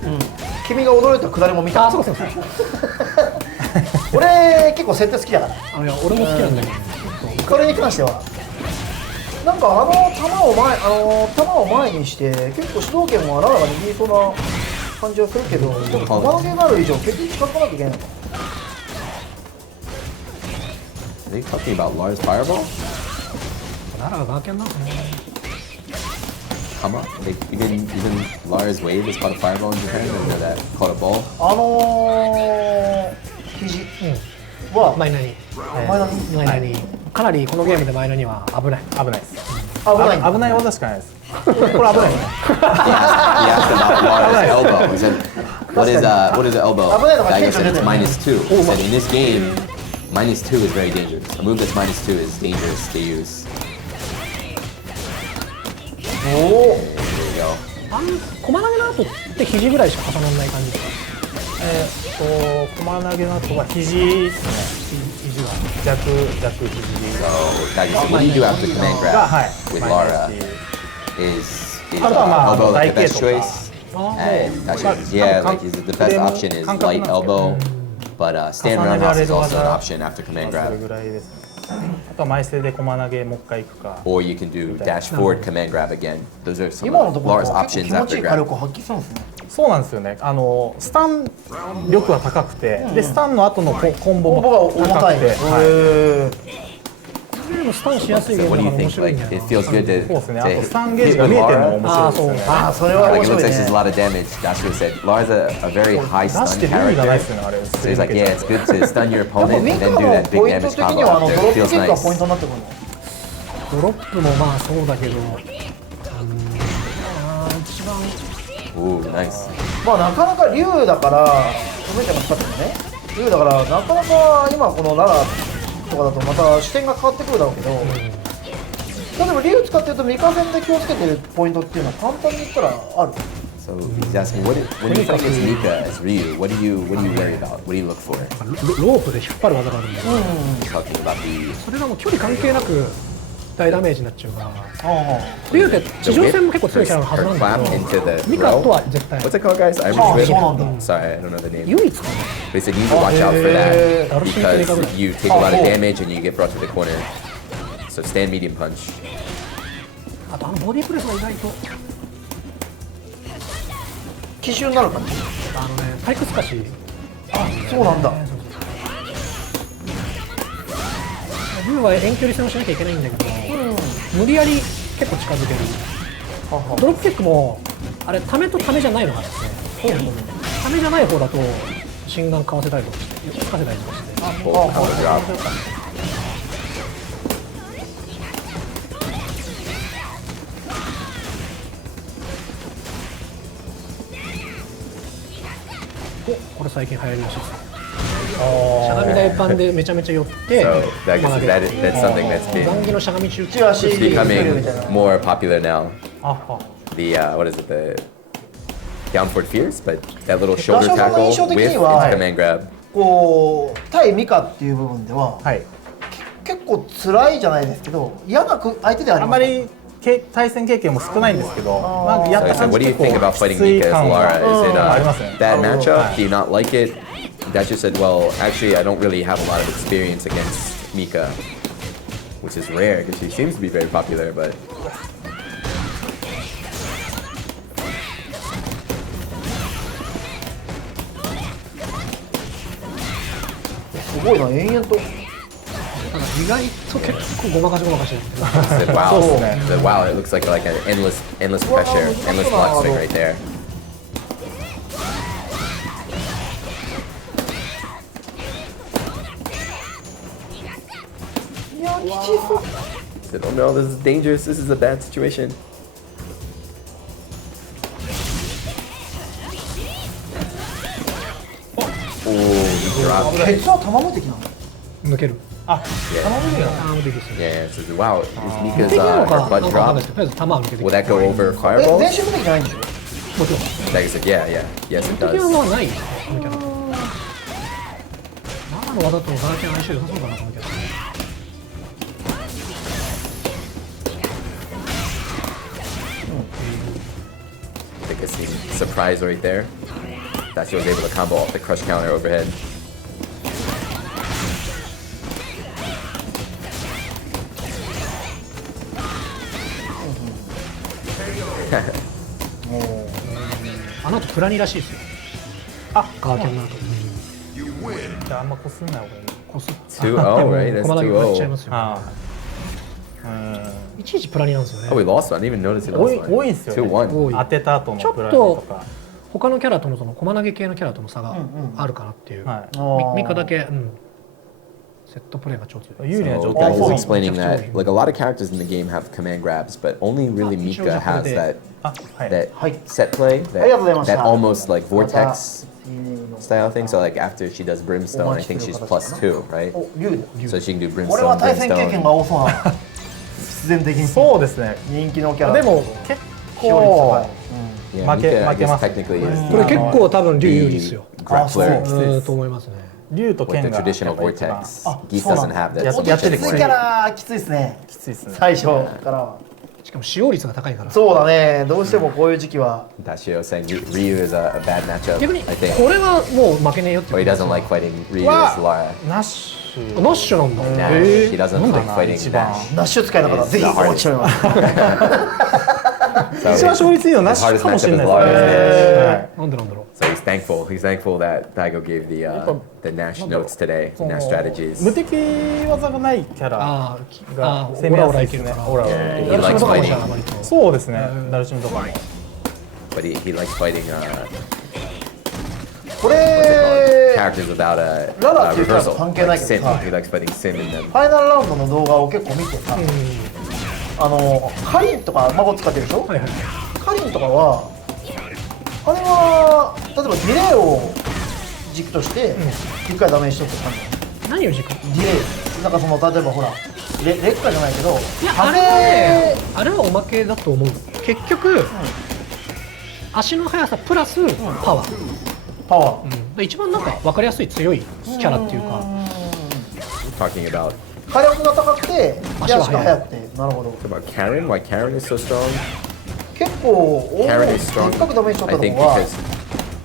君が驚いたくだりも見たあ、そうそう。俺結構設定好きだからいや俺も好きなんだけど。これに関してはなんか球を前にして結構主導権はララが握りそうな感じはするけどでも球のゲーがある以上結局近づかなきゃいけないのか Are they talking about Lars Fireball? ララがガーキャンなのかね。come up. Like even Lara's wave is called a fireball in Japan. I didn't know that. Called a ball. 肘はマイナにかなりこのゲームでマイナには危ないです危ない技しかないですこれ危ないね He asked about Lara's elbow. He said, what is an elbow? Daigo said it's -2. He said in this game, -2 is very dangerous. A move that's -2 is dangerous to use. There you go. 駒投げの後って肘ぐらいしか重ならない感じですか？駒投げの後は肘ですね肘は逆肘 So Daigo said, what do you do after command grab with Lara? Is elbow like the best choice? And actually, yeah, like the best option is light elbow, but stand roundhouse is also an option after command grab. あとは前捨てで駒投げもう一回いくか Or you can do dash forward command grab again. Those are some 今の of ところ Lara's 結 options 構気持ちい after い火 grab. 力を発揮するんですね。そうなんですよねスタン力は高くて、でスタンの後のコンボも重たい。高くて、でもスタンしやすいゲー So ム what だ do から you 面 think? 白いん Like だよ it feels good そうですね to あとスタンゲー hit ジが with 見えてるの Lara. も面白いですよねそれは Like 面 it 白 looks い like she's a ね。 lot of damage. Dashio said Lara's a very high 出 stun してる意味がない character. ですよねあれ So he's like, yeah, it's good to stun your やっぱ opponent ミ and カ then do の that big ポイント damage 的に combo は out ドロ there. ッ It プ feels キックがポイン nice. トになってくるの。ドロップもまあそうだけど一番 Ooh, nice. まあなかなか竜だから続いてますけどね。竜だからなかなか今このララとかだとまた視点が変わってくるだろうけど、例えば竜使ってると未可戦で気をつけてるポイントっていうのは簡単に言ったらある。So he's asking, when you fight against Mika as Ryu, what do you worry about? What do you look for? ロープで引っ張る技があるんだよ、He's talking about the それがもう距離関係なく大ダメージになっちゃうから竜って地上戦も結構強いキャラのはず her なん clap だ into け the どミカと throw. は絶対 What's it called, guys? Irish ああ whip? そうなんだ。 Sorry, I don't know the name. 唯一かな But he said you need to watch out for that Oh, because you take a lot of damage and you get brought to the corner. So stand medium punch. あとボディプレスが意外と奇襲になる感じ。体育スカシそうなんだ。竜は遠距離戦をしなきゃいけないんだけど、無理やり結構近づけるドロップキックもあれためとためじゃないのがあってためじゃない方だと心眼かわせたりとかしてつかせたりとかして Full counter drop. これ最近流行りらしいですねしゃがみ台パンでめちゃめちゃ寄って So that's something that's 残機のしゃがみ中チラシ becoming more popular now. あ The what is it? The down forward fierce, but that little shoulder 打者さんの印象 tackle 的 with には into command grab. こう対ミカっていう部分でははい結構辛いじゃないですけど嫌な相手であります。あんまり対戦経験も少ないんですけど、まあやっ So た I said, 感 what じ do you 結 think 構 about き fighting つい Mika as 感 Lara? は Is it ありますね bad matchup? Do you not like it? Dasher said, well, actually, I don't really have a lot of experience against Mika, which is rare because she seems to be very popular, but. すごいな延々と。ただ意外と結構ごまかしごまかしやってる Said, wow, wow, it looks like an endless pressure, endless block swing right there. いやきちそう。 Said, oh no, this is dangerous. This is a bad situation. Oh, he dropped. ケツは玉無敵なの。抜ける あ頼むよ無敵ですよ Yeah, so wow, is 無 Mika's 敵なの her か butt なんかわかんない drop? ですけどとりあえず弾は抜けて Will that go over 全 fireballs? 身無敵じゃないんでしょ。もちろん Daigo said, yeah, yes, it 無敵 does. はないこのキャラ生の技とガラケン相性良さそうだなこのキャラ I think I see surprise right there. That she was able to combo off the crush counter overhead. Mm. あの後プラニらしいですよあガーケンの後じゃああんまこすんない方がいいこす 2-0, right? That's 駒投げやっちゃいま 2-0. すよあいちいちプラニなんですよね。 Oh, we lost one. I didn't even notice he lost one. 多いんですよね。 2-1. 当てた後のちょっプラニととか。他のキャラとのその駒投げ系のキャラとの差があるかなっていう。ミカだけ、セットプレーが超強い。有利な状 So 態 Guy 多 was い。 explaining that like a lot of characters in the game have command grabs, but only really Mika has that はい。 that はい set play ありがとうございま that した that almost like vortex また style thing. So like after she does brimstone, I think she's +2, right? お竜 So she can do これは brimstone, 対戦経験 brimstone. が多そうな必然的にそうですね。人気のキャラでも結使用率構高い Yeah, 負け Mika, I 負け guess ます。 technically is これ結構多分竜有利です the よ。 grappler と思いますね。竜と with 剣 the が traditional やっぱり一番 vortex. あ Geese そうな doesn't ん have だ that. もっときついキャラきついですねきついですね。最初からはしかも使用率が高いから。そうだねどうしてもこういう時期は Dashio saying Ryu is a bad matchup. 逆に I think. これはもう負けねえよって Or いう he doesn't like fighting Ryu as Lara. ナッシュ。ナッシュなんだ。 Nash. He doesn't like な fighting 一番 Nash. ナッシュ使いの方ぜひお待ちしております So 一番 his- 勝率いいのナッ his シュ hardest かもしれ matchup ない is Lara. ですね。なんでなんだろう。 So he's thankful. He's thankful that Daigo gave the Nash notes today, the Nash strategies. 無敵技がないキャラあがあ、攻めやすいですね。オラオラいけるから。オラオラ。 He ダルシ likes ムとかも fighting, じゃあ割と。そうですね。ダルシムとかも。 but he likes fighting これ characters without a ララっていうキャラと reversal. 関係ない Like けど Sin. さ He likes fighting Sin in them. ファイナルラウンドの動画を結構見てさカリンとか孫使ってるでしょはいはい。カリンとかはあれは例えばディレイを軸として一回ダメにしとって感じ何を軸？ディレイなんかその例えばほら劣化じゃないけどいや、あれはね、あれはおまけだと思う。結局、足の速さプラスパワー。パワー一番なんか分かりやすい強いキャラっていうか。 Talking about 火力が高くて足が速くてなるほど about Karen. Why Karen is so strong? 結構 Karen is で strong. っかくダメにしとっ I たの think は because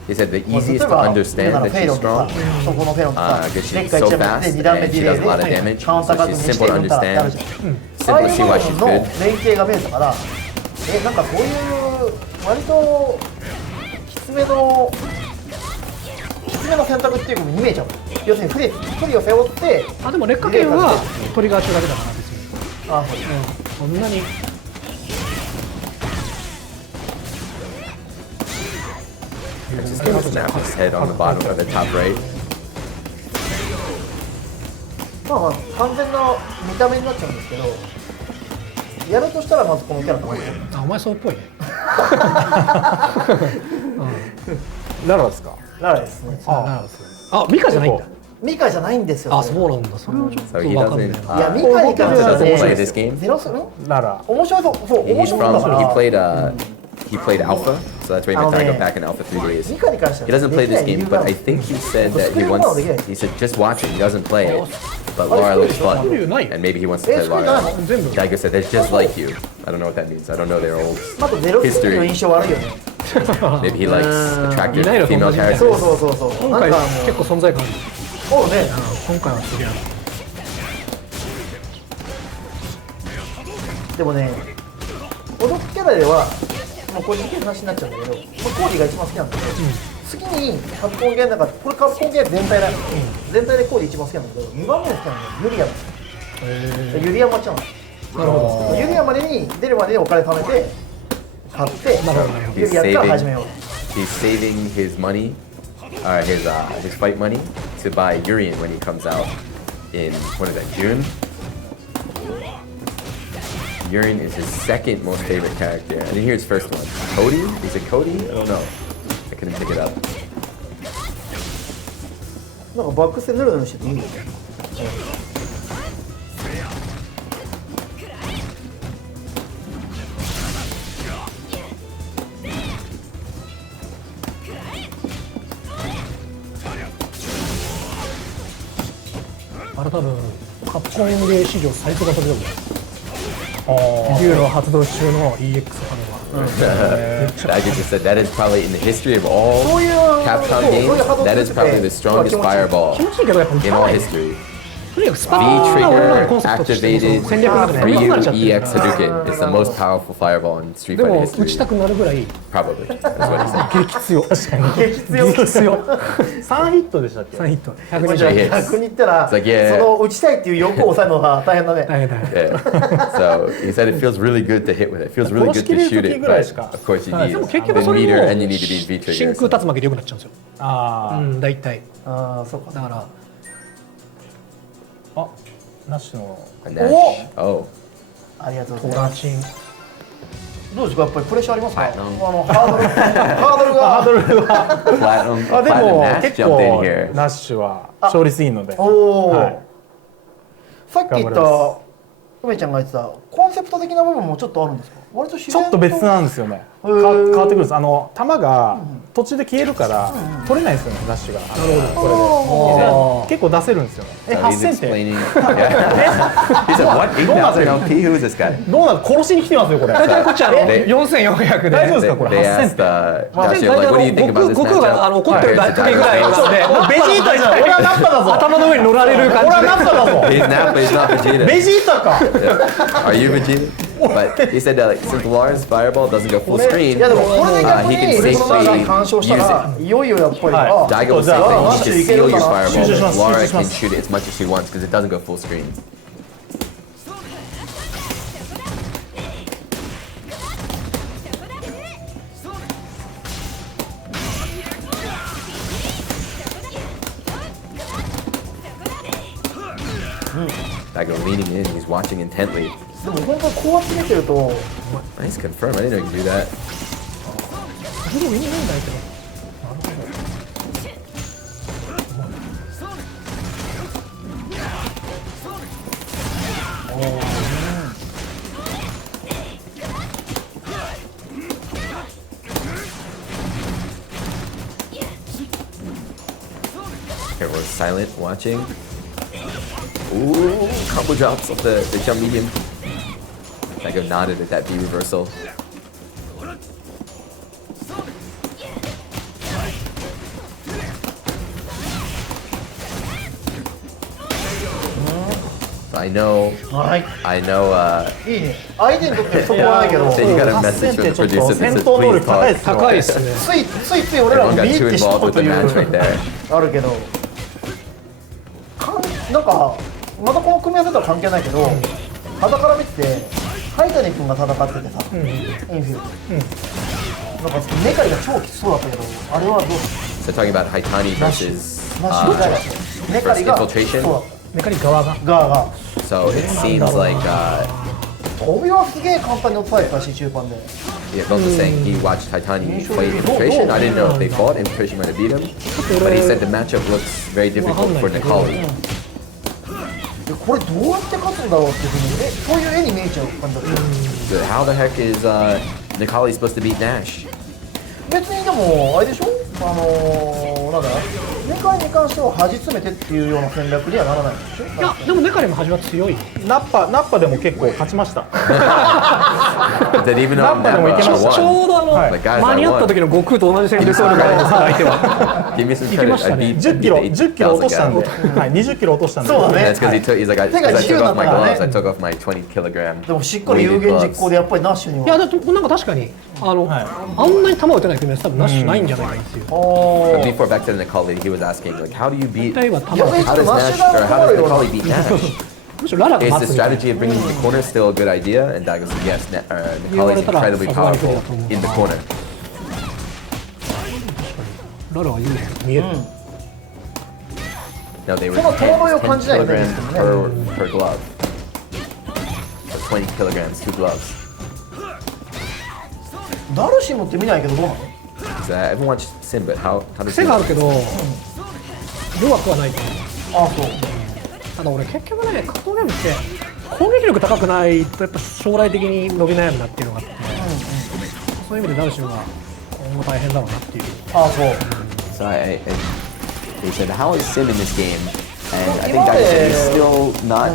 he said the 例 easiest え to ば understand フ that ェイロ she's ンとか strong. そこのフェイロンとか Because 劣 she's 化 so 1ダメで fast 2段目 and ディ she レイ does a lot of で damage. カウンター So カット she's にし simple て to 打ったらある understand. じゃん Simple to see why she's の good. 連携が見えたからなんかこういう割ときつめの選択っていう風に見えちゃう要するに不利を背負ってあ、でも劣化系はトリガー中だけだから別に。あそうそんなに。 I'm just gonna snap his head on the bottom of the top right. まあまあ完全な見た目になっちゃうんですけどやるとしたらまずこのキャラと思ってあ、お前そうっぽいね。ララですか。ララですねあ、ミカじゃないんだ。ミカじゃないんですよあ、そうなんだ。それはちょっと So he わかんない doesn't. な。いやミカに関しては doesn't ね play this game. ゼロスんララ。面白そうそう面 He's 白そうだ from. から He played alpha, so that's why he met Daigo back in alpha 3 days. ミカに関しては He doesn't play できな this い理 game, 由 but が I think he said that he wants. He said just watch it. He doesn't play it, but Laura looks fun, and maybe he wants to play Laura. Daigo said that's just like you. I don't know what that means. I don't know their old あとゼロスの印象悪いよね Maybe he likes attractive いないのと female 同じみたいな characters. そう今回なんかも結構存在感ある。うそうね今回はすげえ。でもね孤独キャラではもう個人的な話になっちゃうんだけど、まあ、コーディが一番好きなんだけど、次にカプコンゲームの中これカプコンゲーム全体だ、全体でコーディ一番好きなんだけど2番目に好きなのがユリアムユリアマちゃんなるほど。ユリアまでに出るまでにお金貯めて買ってユリアムから始めよう He's saving his money, his fight money, to buy Urian when he comes out in what is that, June? Urian is his second most favorite character. I didn't hear his first one. Cody? Is it Cody? I don't know. I couldn't pick it up. なんかバックスでヌルヌルしてていいんだよねあれ多分カプコンゲー史上最速が飛び込む。竜の発動中の EX 波動は。 I just said that is probably in the history of all そういう Capcom games, that is probably the strongest fireball 気持ちいいけどやっぱ打 in た all ない。 history. とにかくスパコンが俺らのコンセプトとしての戦略の中でRyu 離れちゃってる EX から Hadouken is the most powerful fireball in Street で Fighter も history. 打ちたくなるぐらい Probably. That's what he said. 激強確かに激強激強3ヒットでしたっけ？ 3ヒットじゃあ120 hits. 逆に言ったら、 It's like, yeah. その打ちたいっていう欲を抑えるのが大変だね。大変大変 Yeah. So he said it feels really good to hit with it. It feels really good to shoot it, but of course you で need も結 the 局それ meter も and you need to be V 真 trigger. 空竜巻で良くなっちゃうんですよあ大体ああ、そうか。だからあ、ナッシュの And Nash. Oh. ありがとうごトざいます。ラチンどうですか、やっぱりプレッシャーありますか。はいハードルが。 Platinum, あで Platinum も Nash 結 jumped in 構 here. ナッシュは勝率いいので、おお、はいさっき言っ頑張た梅ちゃんが言ってたコンセプト的な部分もちょっとあるんですか。割と自然ちょっと別なんですよね。へー変わってくるんです。球が途中で消えるから取れないんですよね、ダッシュが。なるほど。これで結構出せるんですよね。So 8 he's 戦って explaining. Yeah. He said, "What? 8,000 LP? Who is this guy?" どうなの？殺しに来てますよこれ。大体こっち4400で大丈夫ですかこ They れ 8 戦 asked って。 Joshua, like, "What do you think about this 悟空が matchup?" 怒ってる時ぐらいなんでもうベジータじゃん。俺はナッパだぞ。頭の上に乗られる感俺はじナッパだぞ。 He's not, but he's not Vegeta. ベジータか。 Are you Vegeta? But he said that like, since Lars Fireball doesn't go full い screen, やでもこれで逆 he に can レゴナが safely 干渉したらいよいよやっぱり、はいあ Daigo will じゃ say あ that he い can ける steal か your な。 fireball, 集中します but Laura 集中しま can す shoot it as much as she wants because it doesn't go full screen. Daigo leaning in, he's watching intently. でも本当にこうやって見てると Nice confirm, I didn't know you could do that. でも上にいるんだけど Everyone's silent, watching. Ooh, combo drops off the jump medium. Daigo nodded at that B reversal. I know, はい I know, いいね。相手にとってはそこはないけど that you got a 8 戦 message っ from て the ちょっ producer と that 戦 says 闘能 please 力高い talk. ですよ。高いっすねつい俺ら Everyone も got 見入 too ってしま involved う with と the いう match right there. あるけどなんかまたこの組み合わせとは関係ないけど肌から見ててハイタニ君が戦っててさ、インフィールド、なんかメカリが超きつそうだったけどあれはどう So talking about Haitani versus マッシュガイだしメカリ versus が infiltration. そうだっメカニ側がたガーが So it seems like 飛びはすげえ簡単に落とされてたし中盤で yeah, Bones was saying he watched Haitani play infiltration. I didn't know if they fought. Infiltration might have beat him, but he said the matchup looks very difficult for Nikali. でこれどうやって勝つんだろうっていうふうにそういう絵に見えちゃう感じだった So how the heck is Nikali supposed to beat Nash? 別にでもあれでしょなんだメカリに関しては端詰めてっていうような戦略にはならないでしょいやでもメカニも端は強いナッパでも結構勝ちました。 That even though ナッパでもいけました。ちょうどはい the guys 間に合った時の悟空と同じ戦術能力があるんです相手は give me some いけま credit. した I ね beat 10キロ10キロ落としたんで、 guy. はい、20キロ落としたんで。そうだね That's because he took. He's like, I, 手が because I 自由 took だ off っ my たからね gloves. I took off my 20 kilogram. でもしっかり有言実行でやっぱりナッシュにいやはだってなんか確かにあんなに球を打てない組み合わせ多分ナッシュないんじゃないかなっていう But before back to Nikali, he was asking like, how do you beat? 大体は球 Yeah, を How does Nash or how does Nikali beat Nash? むしろララが Is 待 the つみたいな strategy of bringing him to the corner still a good idea? And Daigo said yes. Nikali is incredibly powerful in the corner. ララは有利に見える No, they were その戸惑いを 10感じないよね kilograms per glove. So 20 kilograms, 2 gloves. ダルシムって見ないけどどうなの So I haven't watched Sim, but how does 癖 he? があるけど弱くはないと思うあそうただ俺結局ね格闘ゲームって攻撃力高くないとやっぱ将来的に伸び悩むなっていうのがあって、そういう意味でダルシムは今後大変だろうなっていうあそう So he said, how is Sim in this game? And I think Daigo said he's still not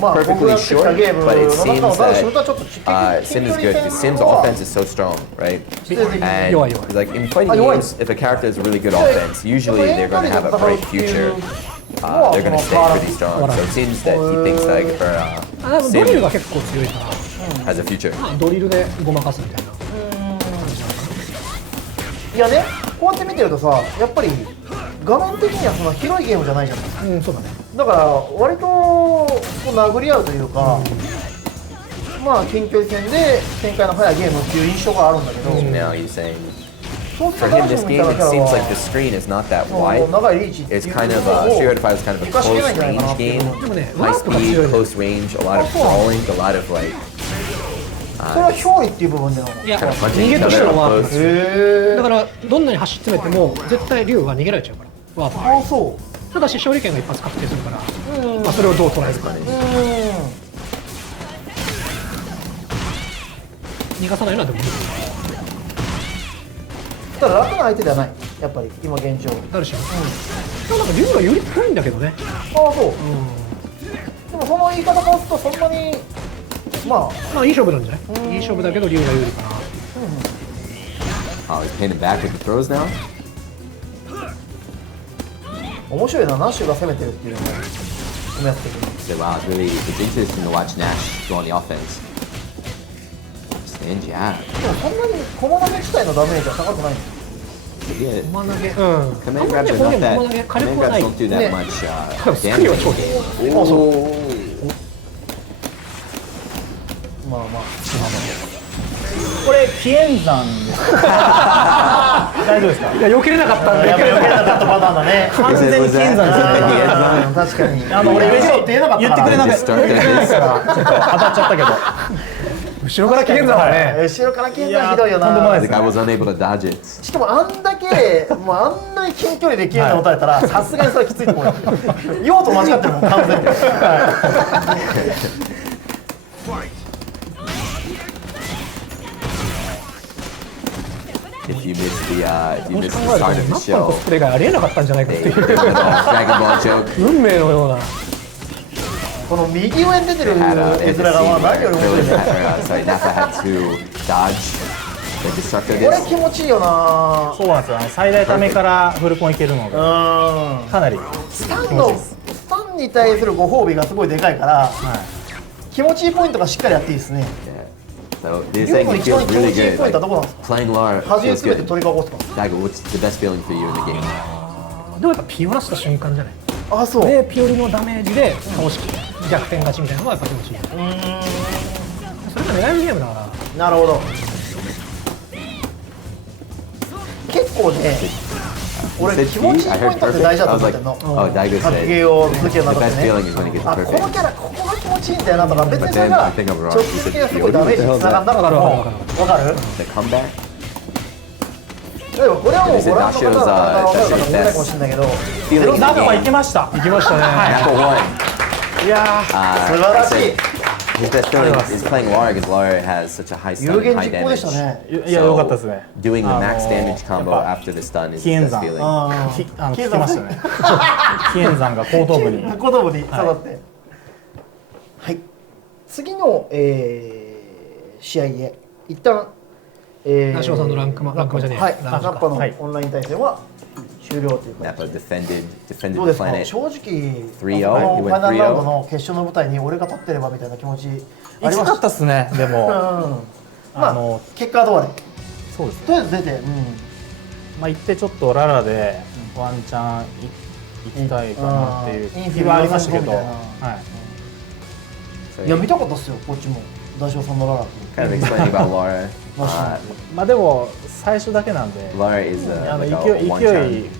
まあ僕 perfectly が作った sure, ゲームの but it 中 seems のダルシムとは that ちょっとSim is good because Sim's offense is so strong, right? And Yo. like in fighting Yo. games, if a character has really good offense, usually they're going to have a bright future. they're going to stay pretty strong. So it seems that he thinks like for ドリルが Sim 結構強いから、 has a future. ドリルでごまかすみたいな。いやね、こうやって見てるとさ、やっぱり画面的にはその広いゲームじゃないじゃない。うん、そうだね。だから割とこう殴り合うというか、まあ近距離戦で展開の速いゲームっていう印象があるんだけど、 Now he's saying そうす for ると him this game it seems like the screen is not that もう wide. 長いリーチっていう It's kind of Street Fighter 5 is kind of a 生かしきれない close んじゃないかな range っていう game. でもね、ワ High ープが強 speed, いの。 close range, a lot of crawling, a lot of like それは勝利っていう部分での。いや、 kind of 逃 punching げ each として other のワ up ープ close. だからどんなに走ってめても絶対竜は逃げられちゃうからワープ。ああそう。ただし勝利権が一発確定するから、まあ、それをどう捉えるかね。逃がさないのはでもいい。ただ楽な相手ではない。やっぱり今現状。なるし、でもなんか竜が有利っぽいんだけどね。ああそう。でもその言い方からするとそんなにままあいい勝負なんじゃない？いい勝負だけど竜が有利かな。Oh, he's pinning back with the throws now. 面白いな、ナッシュが攻めてるっていうのもやってくる。 So wow, it's interesting to watch Nash go on the offense. Stand jab. でもそんなに駒投げ自体のダメージは高くないんですよ。Yeah. 駒投げ。Command grabs are not that. Command grabs don't do that much スクリューは超 damage. いい。まあまあ。これ紀元山です大丈夫ですか？いや避けれなかったんで。やっぱり余計なかったパターンだね。完全に紀元山ですね。確かに。俺嬉しいって言えなかった言ってくれなかった。言ってくれなかったからちょっと当たっちゃったけど。後ろから切れんだからね。後ろから切るのはひどいよな。とんでもない The guy was unable to dodge it. しかもあんだけもうあんなに近距離で切るのを打たれたらさすがにそれはきついと思うよ。用途間違ってるもん完全に。If you missed the もし start 考えると of ナ the ッパのコ show, スプレがありえなかったんじゃないかって they いう did a little Dragon Ball joke. 運命のような。この右上に出てる絵 Had 面 they had が the scene 何より where 面白い Krillin ね。 sorry, Nappa had to dodge the destructive これ disc. 気持ちいいよな。そうなんですよ。最大ためからフルコンいけるのでかなりスタンに対するご褒美がすごいでかいから、気持ちいいポイントがしっかりやっていいですね。 So they're ユ saying ーの he 一番 feels 気持 really ちいい good. ポイントは Like, どこなんですか？ playing Lara 端 feels すべて good. 取り囲すか？ Daigo, what's the best feeling for you in the game? でもやっぱピオラした瞬間じゃない。あ、そう。でピオリのダメージで倒し逆転勝ちみたいなのがやっぱ気持ちいい。それが狙えるゲームだから。なるほど。結構ね、俺気持ちいいポイントって大事だと思ってんの。 oh, Daigo 格 said ゲーを続ける the 中で best ね。 feeling is when he gets あ、 perfect. このキャラここが気持ちいいんだよなとか、別にそれ But then が I think I'm wrong. 直接的なすごいダメージにつながんなかったのもわかる？ The comeback? 例えばこれはもうご覧の方は分かる方もいないかもしれないけど、 Feeling in ナッパ the い game. けました。行きましたね。 Nappa won. いや素晴らしい。 His best feeling is playing Lara because Lara has such a high 有 stun, 言 high 実行でした damage. ね。いや良かったですね。 Doing the max damage combo やっぱ after the stun is 紀 his 元 best 山 feeling. 聞きましたね。紀元山が後頭部に。子供に下がって。はい。次の試合へ一旦ナショさんのランクマじゃねえ。はい。ランクナッパのオンライン対戦は終了というか。 Nappa defended どう the ですか？ planet. 正直、 3-0この He フ went ァイナルラウンド 3-0. の決勝の舞台に俺が立ってればみたいな気持ちあ行きたかりまし。ったたっすね。でもまあ結果はどうあれ。そうです。とりあえず出て、まあ行ってちょっとララでワンチャン行きたいかなっていう気はありましたけど、はい。 So いや見たかったっすよこっちも。ダシオさんのララ。 kind of explaining about Lara. まあでも最初だけなんで、 Lara is a, like a 勢い one-chance,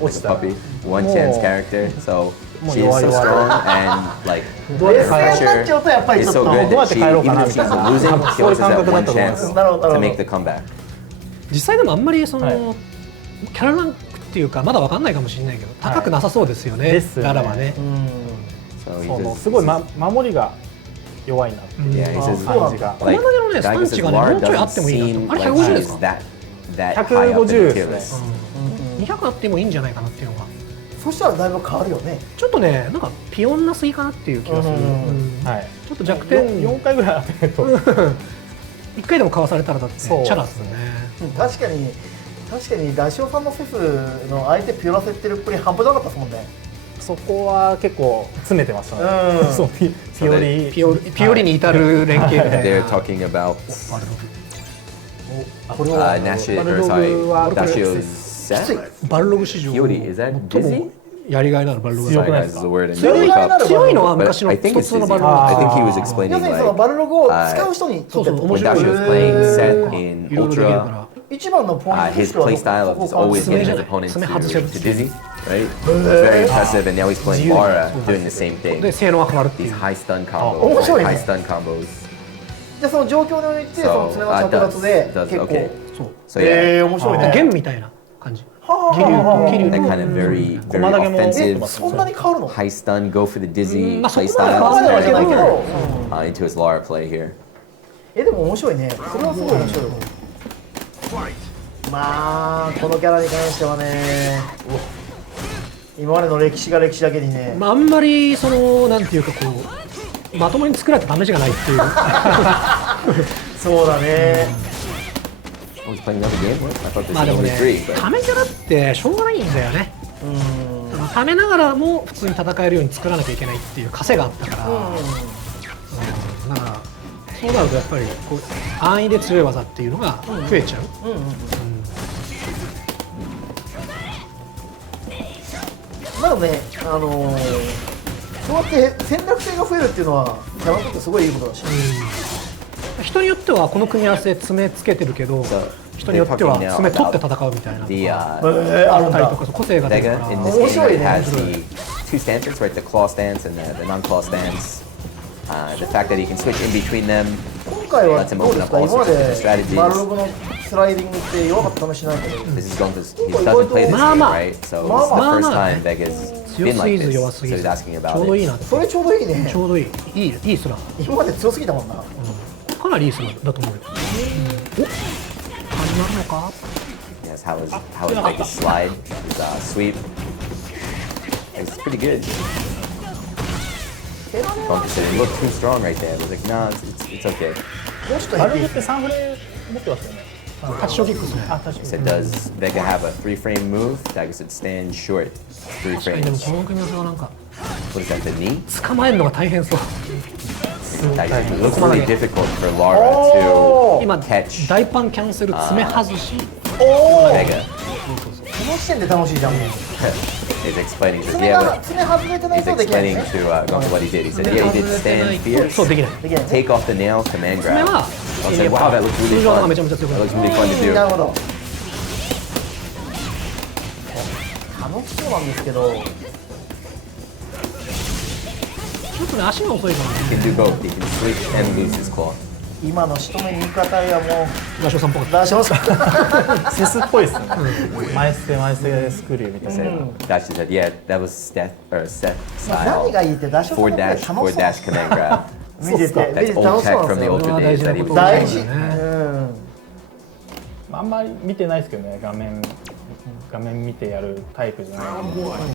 落 like ち a たら puppy, one-chance character. So もう she is 弱い so 弱い strong and like どうやっ 冷て帰ろう静になっちゃうとやっぱりちょ is っと。 so good どうや that って she, 帰ろうか even な if みた she's いな losing, she そういう always has 感 that 覚だ one と思います chance なるほど to なる make ほ the ど。 comeback. 実際でもあんまりその、はいキャラランクっていうかまだわかんないかもしれないけど高くなさそうですよね。ですよねララはね。 So he その says, すごい、守りが弱いなっていう yeah, he says 感じが。 like この投げのね、スタン Daigo チ says がね、も Lara うちょいあっ doesn't てもいいな seem と。あれ like 150ですか？ she's that high up in the 150 tier で list. すね。 200あってもいいんじゃないかなっていうのが。そしたらだいぶ変わるよね。ちょっとね、なんかピオンなすぎかなっていう気がする。はい。ちょっと弱点4回ぐらい当てないと。 1回でもかわされたらだってチそうャラっすね。確かにダシオさんのセスの相手ピュラセってるっぷり半端なかったですもんね。そこは結構詰めてましたね。そうピオリに至る連携で。They're talking about これは Dashio's set. バルログ史上 Piori, is that 最 dizzy? もやりがいのあるバルログ。強くない Guys, is the word. 強いのは昔の I think 普 it's 通の dizzy. バルログ。 I think he was 要 explaining するにその like バルログを使う人にとってそうそう when 面白い Dashi was playing set in いろいろできるか Ultra, ら。一番のポイント his play style of just always getting his opponent to dizzy, right? That's very impressive. And now he's playing Lara, doing the same で thing. 性能が変わるってい These う。 high stun 面 combos, 白いね。 high stun combos. じゃあその状況においてその爪の着脱で does, 結構 okay. そう。 So yeah, 面白いね。弦みたいな感じ。桐生 that kind of very, very 駒だけも offensive, そんなに変わるの？ high stun, go for the dizzy まあそ play こまで変わ style らないけど、 into his Lara play here. でも面白いね。それはすごい面白いよ。まあこのキャラに関してはね、今までの歴史が歴史だけにね。まああんまりそのなんていうかこうまともに作られた試しがないっていう。そうだね。Oh, he's playing another game? What? I thought this まあ was でも only ね、 3. ためキャラってしょうがないんだよね。ためながらも普通に戦えるように作らなきゃいけないっていう枷があったから。だからそうなるとやっぱりこう安易で強い技っていうのが増えちゃう。まあでもね、そうやって戦略性が増えるっていうのはキャラにとってすごいいいことだし。人によってはこの組み合わせ爪つけてるけど、人によっては爪取って戦うみたいなの The があったりとか、個性が出るか Vega ら。 in this game has the two stances, right? The claw stance and the non-claw stance. The fact that he can switch in between them 今回は lets him どう open です up か？ all 今ま sorts of で different バルロ strategies. グのスライディングって弱かったかもしれないけど、 This is going to, he doesn't play this game, right? So this is the first time Vega's 強 been す like ぎず this. 弱す So ぎ he's ず。 asking ち about ょうどいい it. な。それちょうどいいね。ちょうどいい。いいスラン。今まで強すぎたもんな。かなりいいスランだと思うよ。お、始まるのか。Yes, how is Vega's slide? His sweep. It's pretty good. Bumpy said it looked too strong right there. I was like, nah, it's okay. もうちょっとバル減っていいログって3フレ持ってますよね。タッチショーキックですね。あ、確か He に。 said, does Vega have a 3-frame move? Daigo said, stand short. 3確かにでも frames. この組み合わせはなんか What is that, the knee? 捕まえるのが大変そう。 Daigo said, it looks really difficult for Lara お to 今 catch 大パンキャンセル爪外し。おー Vega. この時点で楽しいじゃん。 He's explaining, he says, 爪 yeah, が what, 爪外れてない he's とできない explaining ね。 to Gonzo what he did. He said, yeah, he did stand そう fierce, できない。できないね。 take off the nail, command 爪 grab. は I said, wow, that looks 通 really 常のが fun. めちゃめちゃ強く That なる。 looks really fun to なる do. ほど。楽しそうなんですけど、ちょっとね足が遅いからね。 He can do both. He can switch and lose his claw. 今の仕留め味方やもダショウさんっぽかっう出しますか。セスっぽいですね。前捨てスクリューみたいな。 Dashi said, yeah, that was set style. 何がいいって出します Four か。 dash command grab. 見てて That's 楽 old しそう tech なん from です the よ。 Ultra days that he was 大 using. 事。うん。あんまり見てないですけどね、画面見てやるタイプじゃない。